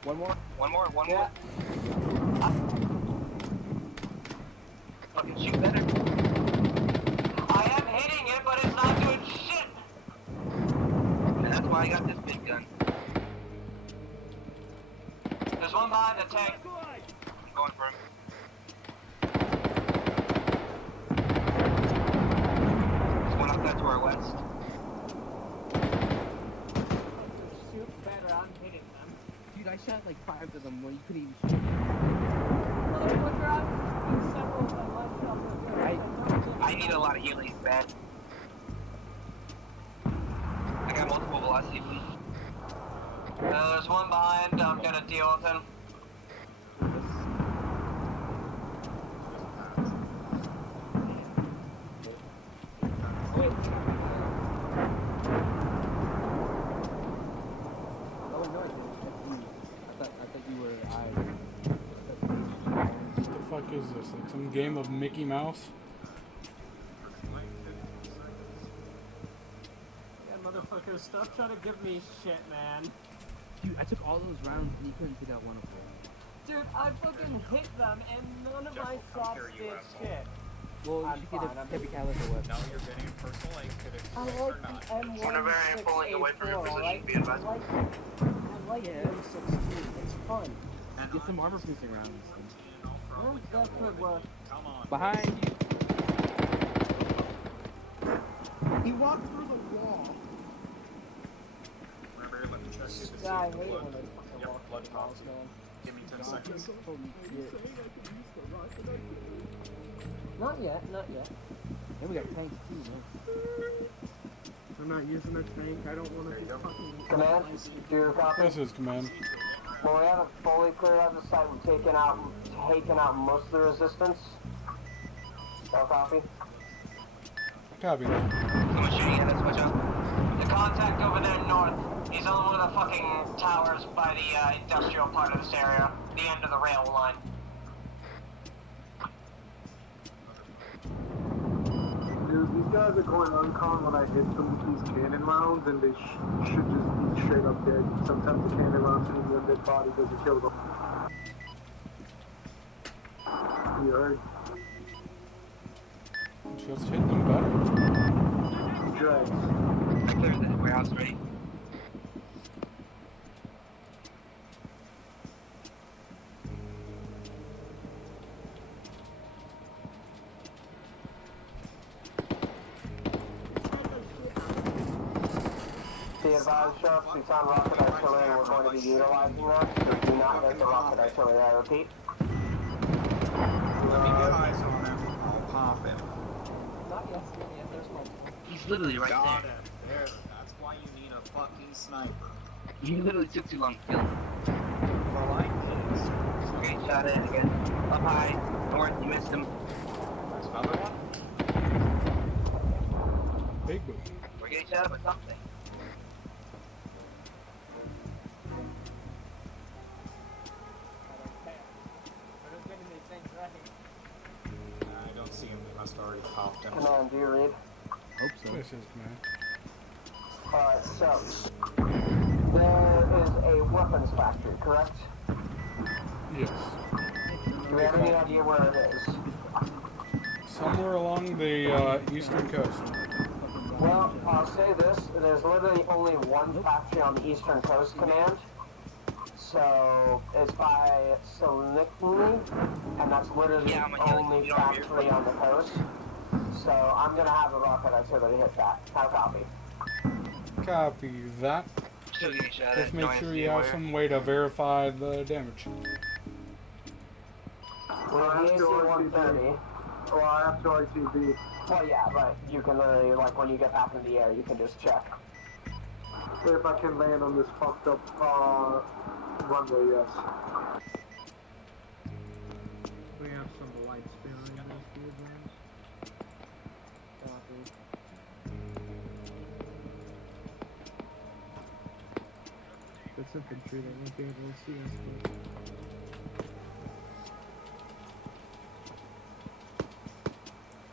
One more. Fucking shoot better. I am hitting it, but it's not doing shit! And that's why I got this big gun. There's one behind the tank. I'm going for him. There's one outside to our west. Shoot better, I'm hitting them. Dude, I shot like 5 of them when you couldn't even shoot. Motherfucker, I've used several of them myself. I need a lot of healing bad. I got multiple velocity bleeds. There's one behind, I'm gonna deal with him. Oh no, I thought you were. What the fuck is this? Like some game of Mickey Mouse? Yeah, motherfucker, stop trying to give me shit, man. Dude, I took all those rounds and you couldn't take out one of them. Dude, I fucking hit them and none of my shots did shit. Well, I'm you should get fine, a I'm heavy caliber weapon. Now you're getting personal. Could it I like the M16A4, Whenever I am pulling away from your position, alright? be advised. I like the M16, it's fun. Get some armor piercing rounds. Well, that could work. Come on. Behind you. He walked through the wall. Remember, let me check if it's Yeah, I safe hate to it look. when they fucking Yep, walk blood through walls, drops. man. Give me 10 seconds. Holy shit. Not yet, not yet. And we got tanks too, man. I'm not using a tank. I don't want to be fucking. Command, do you copy? This is command. Well, we haven't fully cleared out the site. We've taken out most of the resistance. No copy? Copy that. Someone shooting at us, watch out. The contact over there north. He's on one of the fucking towers by the industrial part of this area. The end of the rail line. Dude, these guys are going uncon when I hit them with these cannon rounds, and they should just be straight up dead. Sometimes the cannon rounds hit their dead body doesn't kill them. You heard? Just hit them better. Dreads. I cleared the warehouse already. Be advised, Sheriff, we found rocket artillery and we're going to be utilizing that, so do not get the rocket artillery, I repeat. Let me get eyes on him. I'll pop him. Not yet, there's multiple. He's literally right Got there. him. There. That's why you need a fucking sniper. He literally took too long to kill him. For like this. Okay, shot it again. Up high. North, you missed him. There's another one. Big boom. We're getting shot up at something. I don't see him. They must already popped him. Command, do you read? Hope so. This is command. Alright, so there is a weapons factory, correct? Yes. Do we have any idea where it is? Somewhere along the eastern coast. Well, I'll say this, there's literally only one factory on the Eastern Coast Command. So, it's by Solikli, and that's literally Yeah, I'm the gonna only get over here. factory on the coast. So, I'm gonna have a rocket artillery hit that. How copy? Copy that. Still getting shot Just at. make sure you have some way to verify the damage. Well, the AC-130. Well, I have to ITV. Well, yeah, right. You can literally, like, when you get back in the air, you can just check. If I can land on this fucked up runway, yes. We have some lights behind us, dude. Copy. It's infantry, they won't be able to see us. But...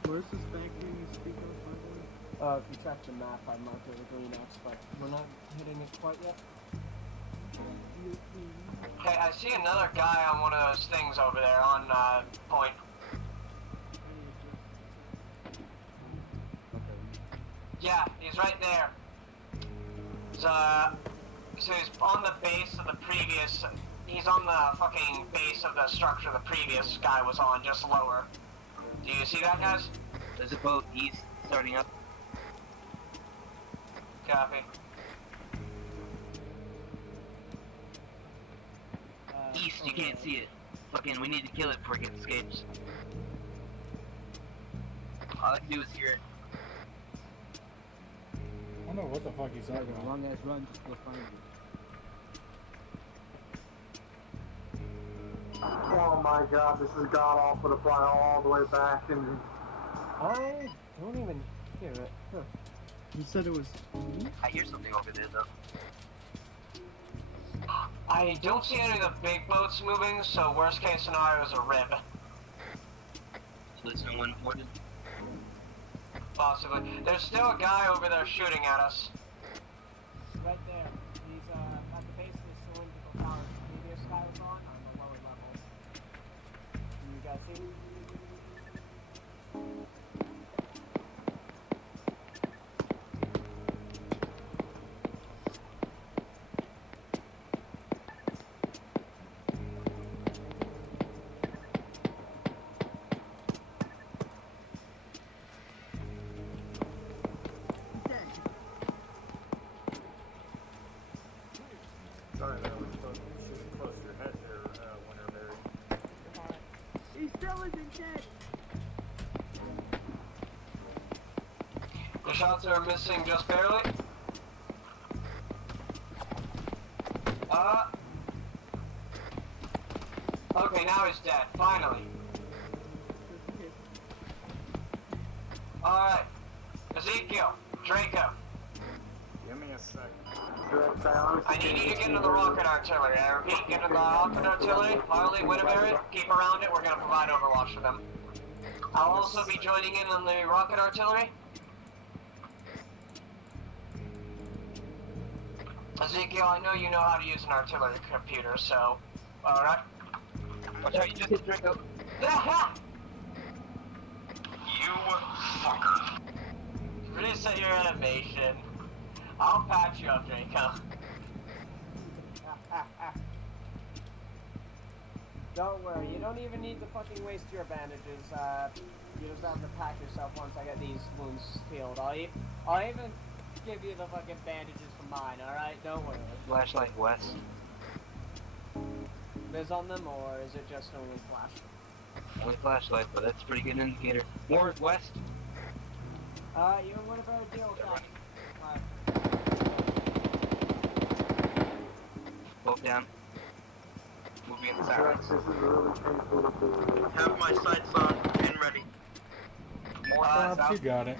What is this factory you speak of, by the way? If you check the map, I marked it with a green X, but we're not hitting it quite yet. Hey, I see another guy on one of those things over there on point. Yeah, he's right there. So he's on the base of the previous. He's on the fucking base of the structure the previous guy was on, just lower. Do you see that, guys? There's a boat east starting up. Copy. East, you can't see it. Fucking, we need to kill it before it escapes. All I can do is hear it. I don't know what the fuck he's talking about. Long ass run, just go find it. Oh my god, this is god awful to fly all the way back and I don't even hear it. Huh. You said it was... I hear something over there, though. I don't see any of the big boats moving, so worst case scenario is a rib. So there's no one boarded. Possibly. There's still a guy over there shooting at us. Right there. He's at the base of the cylindrical tower the previous guy was on the lower level. Can you guys see? Sorry, that was close to your head there, Winterberry. He still isn't dead! The shots are missing just barely. Okay, now he's dead, finally. Alright. Ezekiel, Draco, Give me a second. I need you to get into the rocket artillery. I repeat, get into the rocket artillery. Harley, Winterberry, keep around it. We're going to provide overwatch for them. I'll also be joining in on the rocket artillery. Ezekiel, I know you know how to use an artillery computer, so... Alright. Watch out, you just hit Draco. You fucker. Reset your animation. I'll patch you up, Draco. Don't worry, you don't even need to fucking waste your bandages. You just have to pack yourself once I get these wounds healed. I'll even give you the fucking bandages for mine, alright? Don't worry. Flashlight west. Viz on them, or is it just only flash? Only flashlight, but that's a pretty good indicator. More west. You and Winterberry deal with that. Both down. Moving in the siren. this is really painful. Have my sights on and ready. More You south. got it.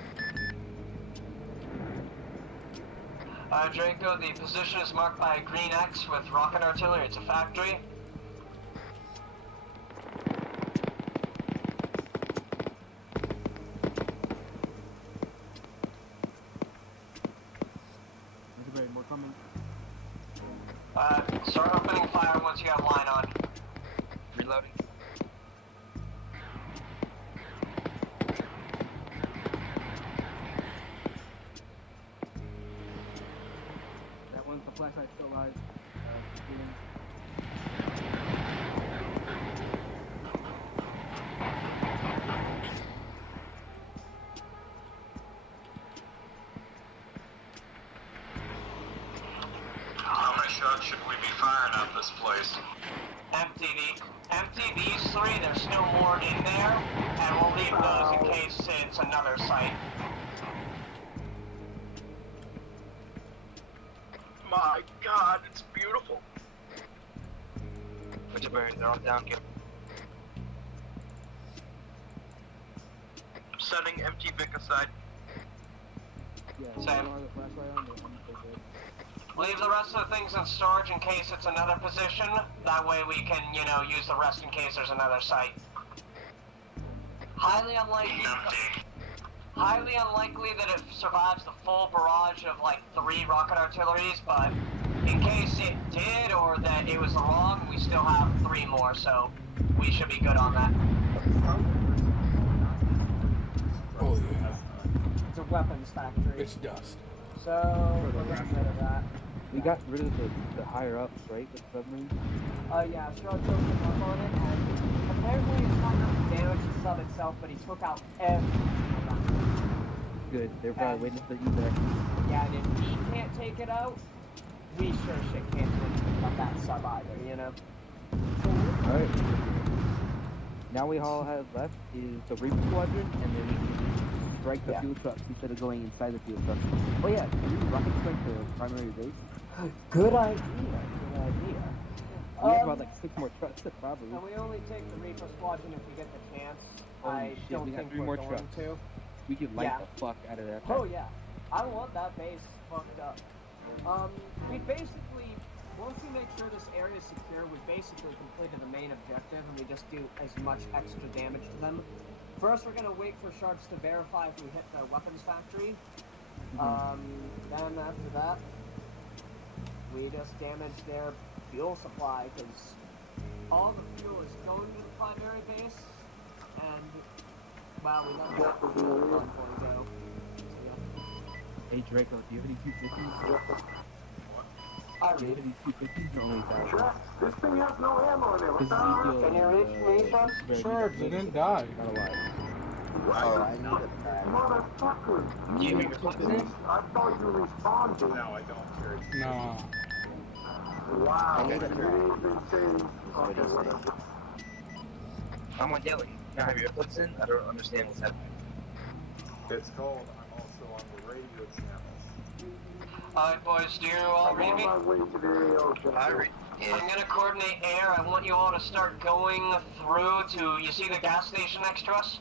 Draco, the position is marked by a green X with rocket artillery. It's a factory. More coming. Start opening fire once you have line on. Reloading. base? Empty these 3, there's still more in there, and we'll leave those in case it's another site. My God, it's beautiful. Put the bearings, they're all down. Get. Setting empty Vic aside. Yeah, Same. I don't have the flashlight on, but I'm good. Leave the rest of the things in storage in case it's another position. That way we can, you know, use the rest in case there's another site. Highly unlikely that it survives the full barrage of like 3 rocket artilleries, but in case it did or that it was wrong, we still have 3 more, so we should be good on that. Oh yeah, It's a weapons factory. it's dust. So, we're getting rid of that. We got rid of the higher ups, right? The submarine. Yeah, Shrug took him up on it, and apparently it's not enough to damage the sub itself, but he took out everything. Good. They're probably waiting for you there. Yeah, and if he can't take it out, we sure shit can't do anything about that sub either, you know? Alright. Now we all have left is the Reaper Squadron, and then we can strike the fuel trucks instead of going inside the fuel trucks. Oh yeah, can we rocket strike the primary base? Good idea, good idea. We have about like 6 more trucks, probably. And we only take the Reaper Squadron if we get the chance. Holy I shit, don't we got think 3 we're more going trucks. to. We could light Yeah. the fuck out of that. Oh yeah, I want that base fucked up. We basically, once we make sure this area is secure, we basically completed the main objective, and we just do as much extra damage to them. First, we're gonna wait for sharks to verify if we hit the weapons factory. Then after that, we just damage their fuel supply, because all the fuel is going to the primary base, and, wow, we let that one go. So, yeah. Hey Draco, do you have any 250s? I Do you have any 250s or only 1,000? Shrek, this thing has no ammo in it. What's up? Can you reach me, Sharks? Sure, they didn't die. Not a lot. Motherfucker. I thought you responded. No, I don't care. No. Wow. You didn't even say. Okay, whatever. I'm on yelling. Now have your earplugs in? I don't understand what's happening. It's called, I'm also on the radio channels. Alright boys, do you all I'm read on me? my way to the AO, Jack. I read. Yeah. I'm gonna coordinate air. I want you all to start going through to, you see the gas station next to us?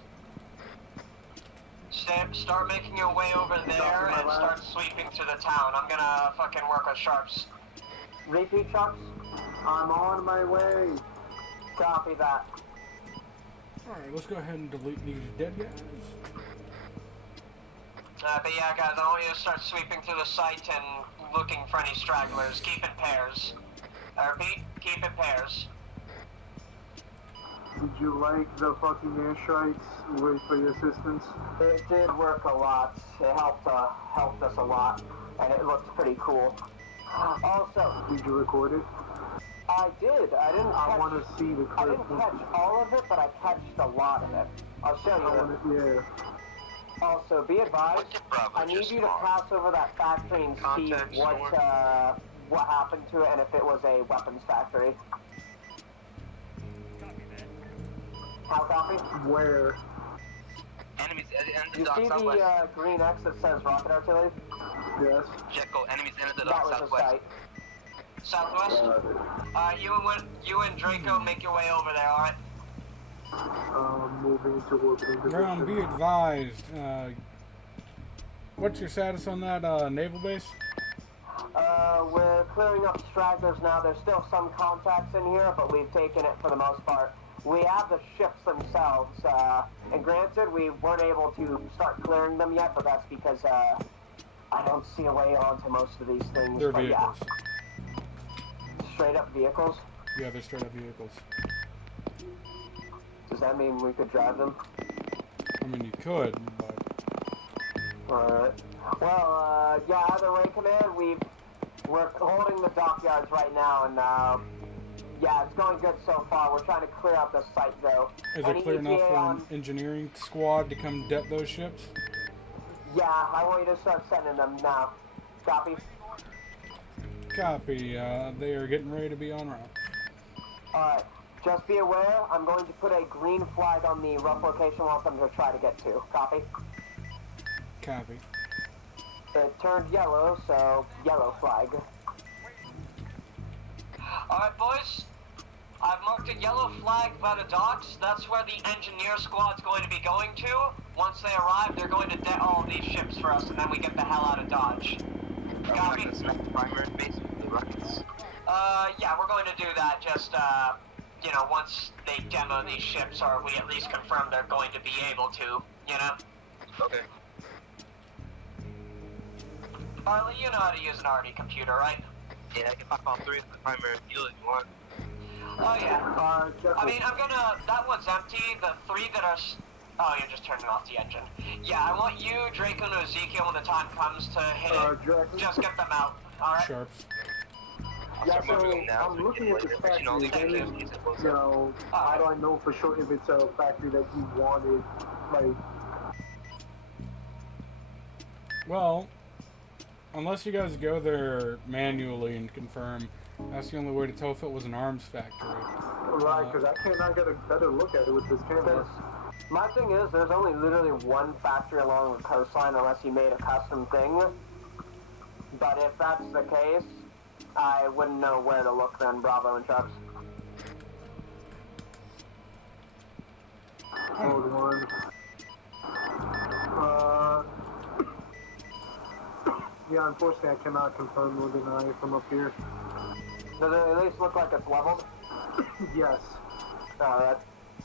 Start making your way over there and start sweeping to the town. I'm gonna fucking work with sharps. Repeat, Sharks? I'm on my way. Copy that. Alright, let's go ahead and delete these dead guys. But yeah guys, I want you to start sweeping through the site and looking for any stragglers. Keep it pairs. I repeat, keep it pairs. Did you like the fucking airstrikes? Wait for your assistance. It did work a lot. It helped us a lot, and it looked pretty cool. Also, Did you record it? I did. I want to see the I clip. didn't catch all of it, but I catched a lot of it. I'll show you. Yeah. Also, be advised, I need you to pass over that factory and see what happened to it and if it was a weapons factory. How copy? Where? Enemies at the end of You the see dock southwest. the green X that says rocket artillery? Yes. Jekyll, enemies at the That dock was the southwest. site. Southwest? You and Draco make your way over there, alright? Moving to orbiting Ground, be position. advised. What's your status on that naval base? We're clearing up stragglers now. There's still some contacts in here, but we've taken it for the most part. We have the ships themselves, and granted, we weren't able to start clearing them yet, but that's because, I don't see a way onto most of these things. They're but vehicles. Yeah, straight up vehicles. Yeah, they're straight up vehicles. Does that mean we could drive them? I mean, you could, but Alright. Well, yeah, either way, Command, we're holding the dockyards right now, and, yeah, it's going good so far. We're trying to clear out the site, though. is Any it clear enough ETA for on- an engineering squad to come det those ships? Yeah, I want you to start sending them now. Copy? Copy. They are getting ready to be en route. Alright, just be aware, I'm going to put a green flag on the rough location I want them to try to get to. Copy? Copy. It turned yellow, so yellow flag. Alright, boys. I've marked a yellow flag by the docks. That's where the engineer squad's going to be going to. Once they arrive, they're going to debt all these ships for us, and then we get the hell out of Dodge. Copy? Primary base with the rockets. Yeah, we're going to do that just, you know, once they demo these ships, or we at least confirm they're going to be able to, you know? Okay. Harley, you know how to use an RD computer, right? Yeah, I can pop all three of the primary fuel if you want. Oh, yeah. I mean, I'm gonna... That one's empty. The three that are... Oh, you're just turning off the engine. Yeah, I want you, Draco, and Ezekiel, when the time comes to hit it, just get them out, alright? Sharps. Yeah, so I'm looking at this factory, and, you know, how do I know for sure if it's a factory that you wanted, like... Well, unless you guys go there manually and confirm, that's the only way to tell if it was an arms factory. Right, because I cannot get a better look at it with this camera. My thing is, there's only literally one factory along the coastline unless you made a custom thing. But if that's the case, I wouldn't know where to look then, Bravo and Chubbs. Hold on. Yeah, unfortunately I cannot confirm nor deny from up here. Does it at least look like it's leveled? Yes. Alright.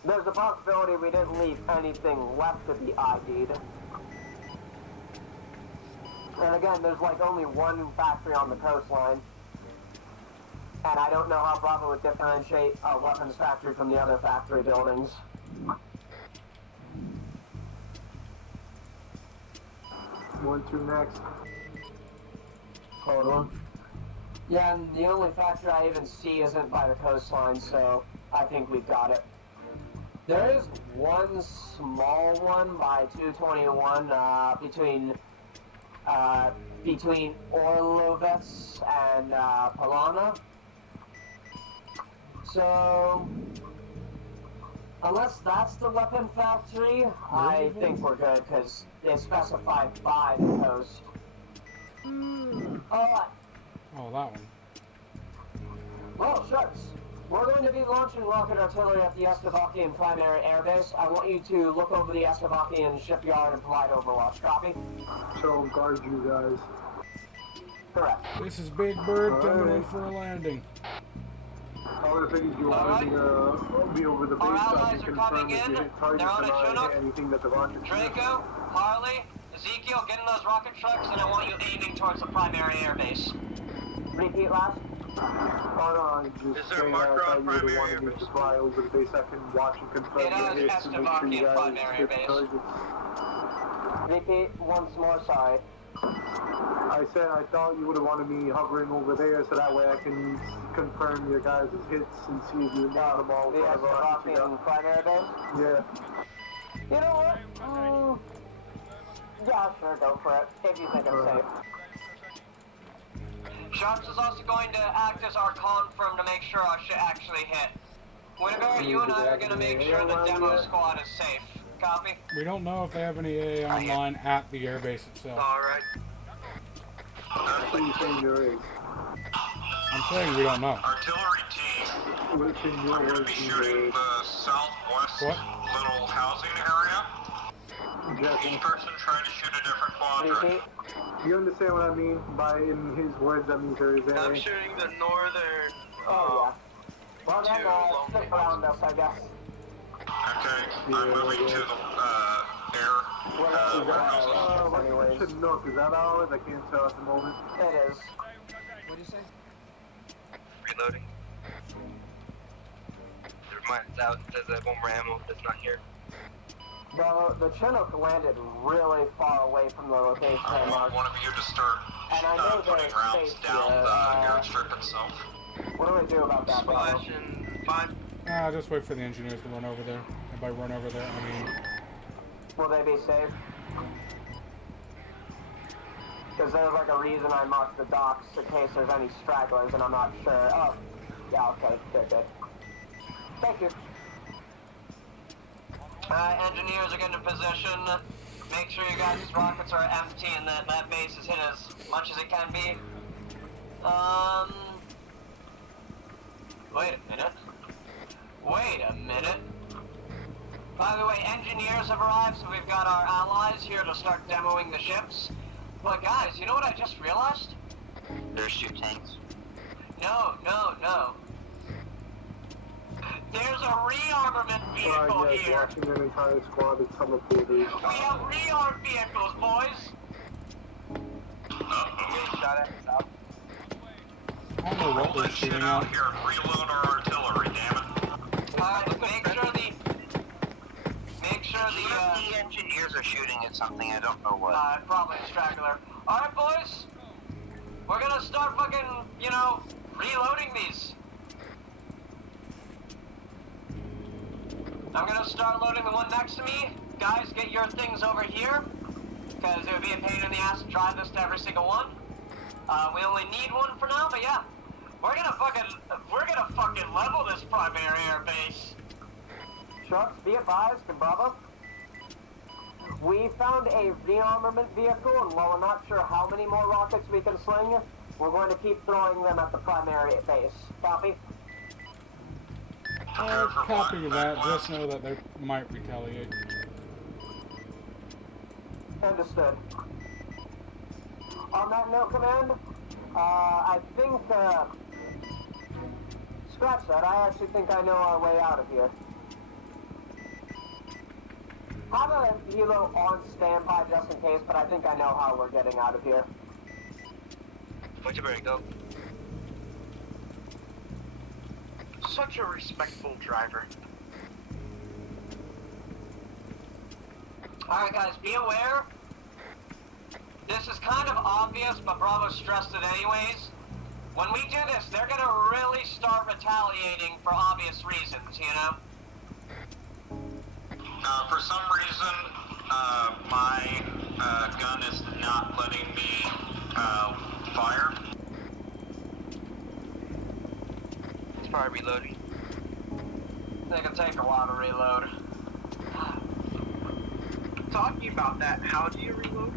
There's a possibility we didn't leave anything left to be ID'd. And again, there's like only one factory on the coastline. And I don't know how Bravo would differentiate a weapons factory from the other factory buildings. One, two, next. Hold on. Yeah, and the only factory I even see isn't by the coastline, so I think we've got it. There is one small one by 221 between Orlovets and Palana. So, unless that's the weapon factory, I think we're good because they specified by the coast. Alright. Oh, that one. Well, shucks. We're going to be launching rocket artillery at the Estevakian primary airbase. I want you to look over the Estevakian shipyard and provide overwatch. Copy? So guard you guys. Correct. This is Big Bird coming in for a landing. I would have figured you wanted me to be over the base. Our so I allies can are coming confirm if in. you hit targets They're on and a I Chinook. hit anything that the rocket Draco, Harley, Ezekiel, get in those rocket trucks, and I want you aiming towards the primary airbase. Repeat last. Oh no, just saying that I thought you would have wanted me to fly over the base. I can watch and confirm It the is hits and make sure you Estevakian guys primary hit the base. targets. Repeat once more, sorry. I said I thought you would have wanted me hovering over there so that way I can confirm your guys' hits and see if you got them all. The Estevakian primary base? Yeah. You know what? Yeah, sure, go for it, if you think it's safe. Sharps is also going to act as our confirm to make sure our shit actually hit. Winnebago, you and I are going to make sure the demo squad is safe. Copy? We don't know if they have any AA online at the airbase itself. Alright. What are you saying there is? I'm saying we don't know. Artillery team, Which in your we're going to words be is shooting the southwest What? little housing area. Each person trying to shoot a different quadrant. Repeat. You understand what I mean? By in his words, that means there is I'm a... shooting the northern. Oh, yeah. Well, then, stick around us, I guess. Okay, I'm moving to the air warehouses. Anyways, should know, is that ours? I can't tell at the moment. it is. What'd you say? Reloading. Never mind, it's out. It says I have one more ammo, but it's not here. Bro, the Chinook landed really far away from the location I I want marked. one of you to start And I know putting there's rounds space down here. the airstrip itself. What do we do about that, Bravo? Splash and 5. Just wait for the engineers to run over there. And by run over there, I mean... Will they be safe? Because there's like a reason I marked the docks in case there's any stragglers and I'm not sure. Oh, yeah, okay, good. Thank you. Engineers are getting in position. Make sure you guys' rockets are empty and that that base is hit as much as it can be. Wait a minute. Wait a minute. By the way, engineers have arrived, so we've got our allies here to start demoing the ships. But guys, you know what I just realized? There's 2 tanks. No. There's a rearmament vehicle Yes, here. watching an entire squad at Summit TV. We have rearm vehicles, boys. Shot at south. I don't know what Roll they're that shit shooting out at. here and reload our artillery, damn it. Make sure the The engineers are shooting at something, I don't know what. probably a straggler. Alright, boys. We're gonna start fucking, reloading these. I'm gonna start loading the one next to me. Guys, get your things over here. Because it would be a pain in the ass to drive this to every single one. We only need one for now, but yeah. We're gonna fucking level this primary air base. Sharks, be advised, and Bravo. We found a rearmament vehicle, and while we're not sure how many more rockets we can sling, we're going to keep throwing them at the primary base. Copy? Copy that, just know that they might retaliate. Understood. On that note, Command, I think, scratch that. I actually think I know our way out of here. Have a helo on standby just in case, but I think I know how we're getting out of here. Where'd you go? Such a respectful driver. Alright guys, be aware. This is kind of obvious, but Bravo stressed it anyways. When we do this, they're gonna really start retaliating for obvious reasons, you know? For some reason, my gun is not letting me fire. It's probably reloading. They can take a while to reload. Talking about that, how do you reload?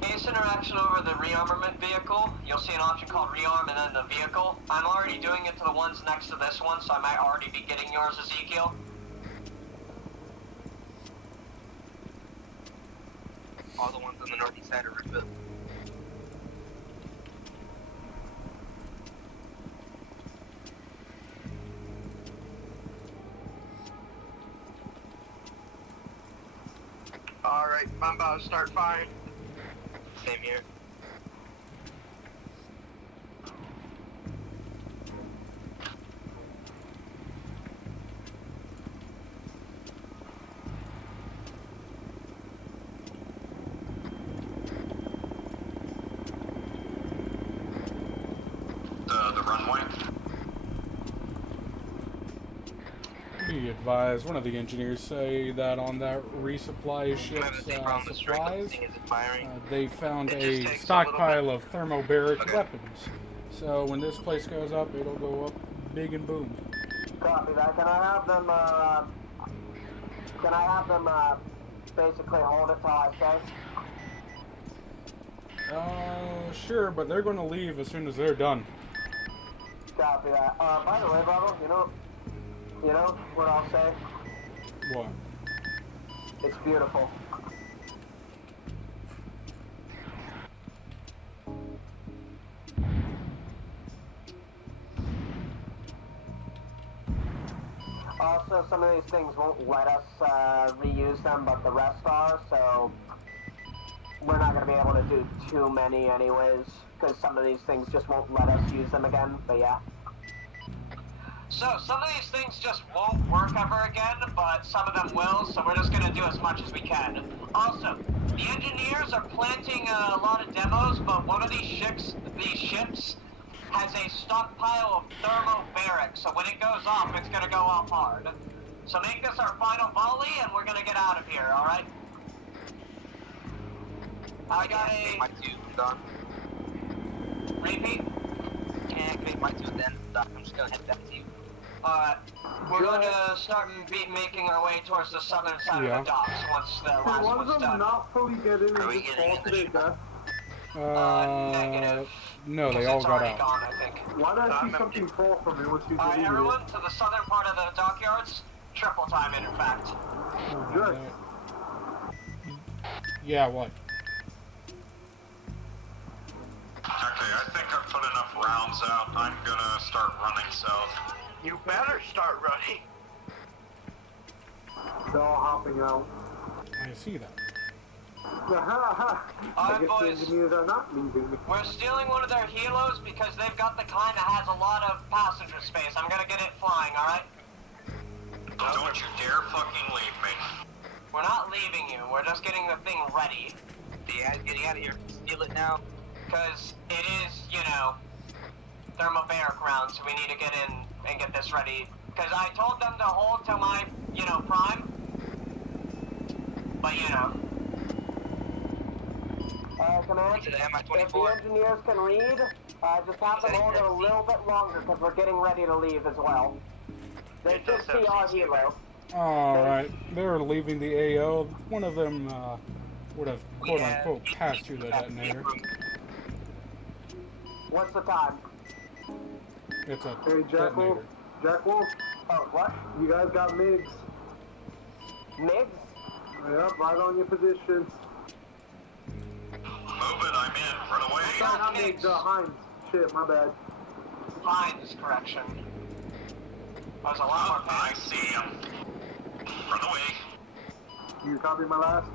Base interaction over the rearmament vehicle. You'll see an option called rearm and then the vehicle. I'm already doing it to the ones next to this one, so I might already be getting yours, Ezekiel. All the ones on the northeast side are rebuilt. Alright, I'm about to start firing. Same here. The runway. Be advised, one of the engineers say that on that resupply ship's supplies, they found a stockpile of thermobaric weapons. So when this place goes up, it'll go up big and boom. Copy that. Can I have them basically hold it till I say? Sure, but they're going to leave as soon as they're done. Copy that. By the way, Bravo, you know what I'll say? What? It's beautiful. Also, some of these things won't let us reuse them, but the rest are, so we're not going to be able to do too many anyways, because some of these things just won't let us use them again, but yeah. So, some of these things just won't work ever again, but some of them will, so we're just going to do as much as we can. Also, the engineers are planting a lot of demos, but one of these ships has a stockpile of thermobaric, so when it goes off, it's going to go off hard. So make this our final volley, and we're going to get out of here, alright? I got a... My two, done. Repeat? Can't make my two then. I'm just gonna head back to you. Alright. We're going to start making our way towards the southern side of the docks once the last Did one of one's them done. not fully get in and just fall to their death? Negative. No, they all got already out. gone, I think. Why did I see something fall from it once you deleted it? Everyone to the southern part of the dockyards. Triple time it, in fact. Good. Yeah, what? Okay, I think I've put enough rounds out. I'm gonna start running south. You better start running. They're all hopping out. I see that. I guess the engineers are not leaving. We're stealing one of their helos because they've got the kind that has a lot of passenger space. I'm gonna get it flying, alright? Don't you dare fucking leave me. We're not leaving you, we're just getting the thing ready. Yeah, getting out of here. Steal it now. Because it is, you know, thermobaric round, so we need to get in and get this ready. Because I told them to hold till my, you know, prime. But, you know. Command, To the if the MI-24. engineers can read, just have them hold it a little bit longer because we're getting ready to leave as well. They should see our helo. Alright, they're leaving the AO. One of them would have quote-unquote passed through the detonator. What's the time? It's a Hey, Jack Wolf. detonator. Jack Wolf, Oh, what? you guys got MiGs. MiGs? Yep, right on your position. Move it, I'm in. Run away. Not MiGs, Heinz. Shit, my bad. Heinz, correction. That was a lot more I fast. see him. Run away. You copy my last?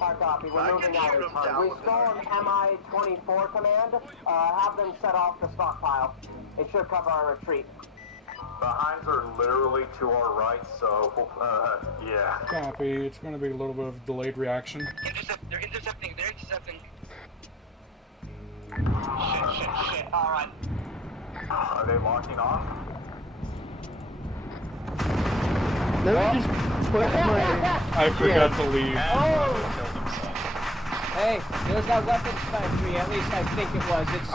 I copy. We're I moving can shoot out. 'em down We with stole an MI-24 command. Have them set off the stockpile. It should cover our retreat. The Hinds are literally to our right, so, yeah. Copy. It's going to be a little bit of delayed reaction. They're intercepting. They're intercepting. Shit. Alright. Are they locking off? Let me just put my... I forgot to leave. Hey, there's our weapons factory. At least I think it was. It's.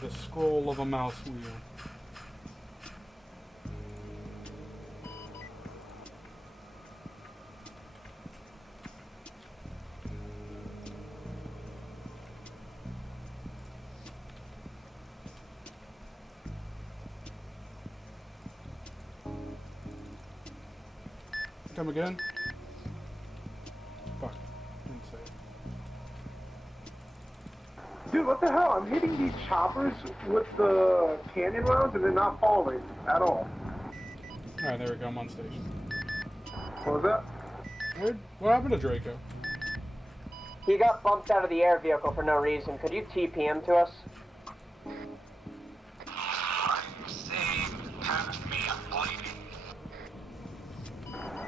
The scroll of a mouse wheel. Come again? Fuck. Didn't say it. Dude, what the hell? I'm hitting these choppers with the cannon rounds and they're not falling at all. Alright, there we go. I'm on station. What was that? What happened to Draco? He got bumped out of the air vehicle for no reason. Could you TP him to us? I'm saved. Catch me, I'm bleeding.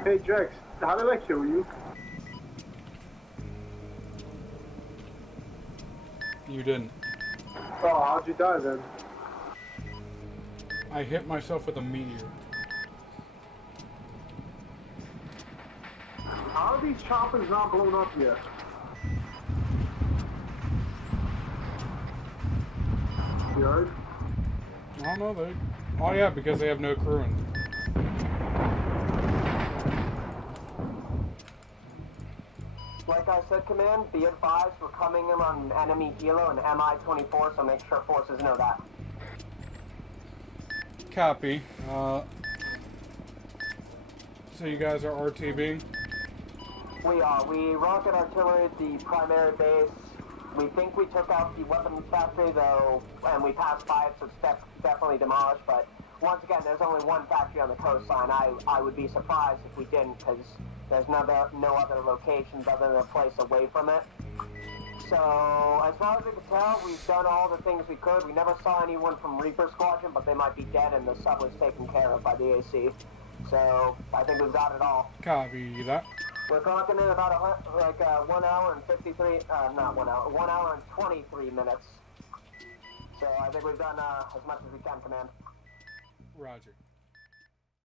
Hey, Drex, how did I kill you? You didn't. Oh, how'd you die then? I hit myself with a meteor. How are these choppers not blown up yet? You heard? I don't know, they... Oh yeah, because they have no crewing. Like I said, Command, be advised we're coming in on enemy helo and MI-24, so make sure forces know that. Copy. So you guys are RTB? We are. We rocket artillery at the primary base. We think we took out the weapons factory, though, and we passed by it, so it's definitely demolished. But once again, there's only one factory on the coastline. I would be surprised if we didn't, because there's no other locations other than a place away from it. So, as far as we can tell, we've done all the things we could. We never saw anyone from Reaper Squadron, but they might be dead, and the sub was taken care of by the AC. So, I think we've got it all. Copy that. We're clocking in about 1 hour and 53, not 1 hour, 1 hour and 23 minutes. So I think we've done as much as we can, Command. Roger.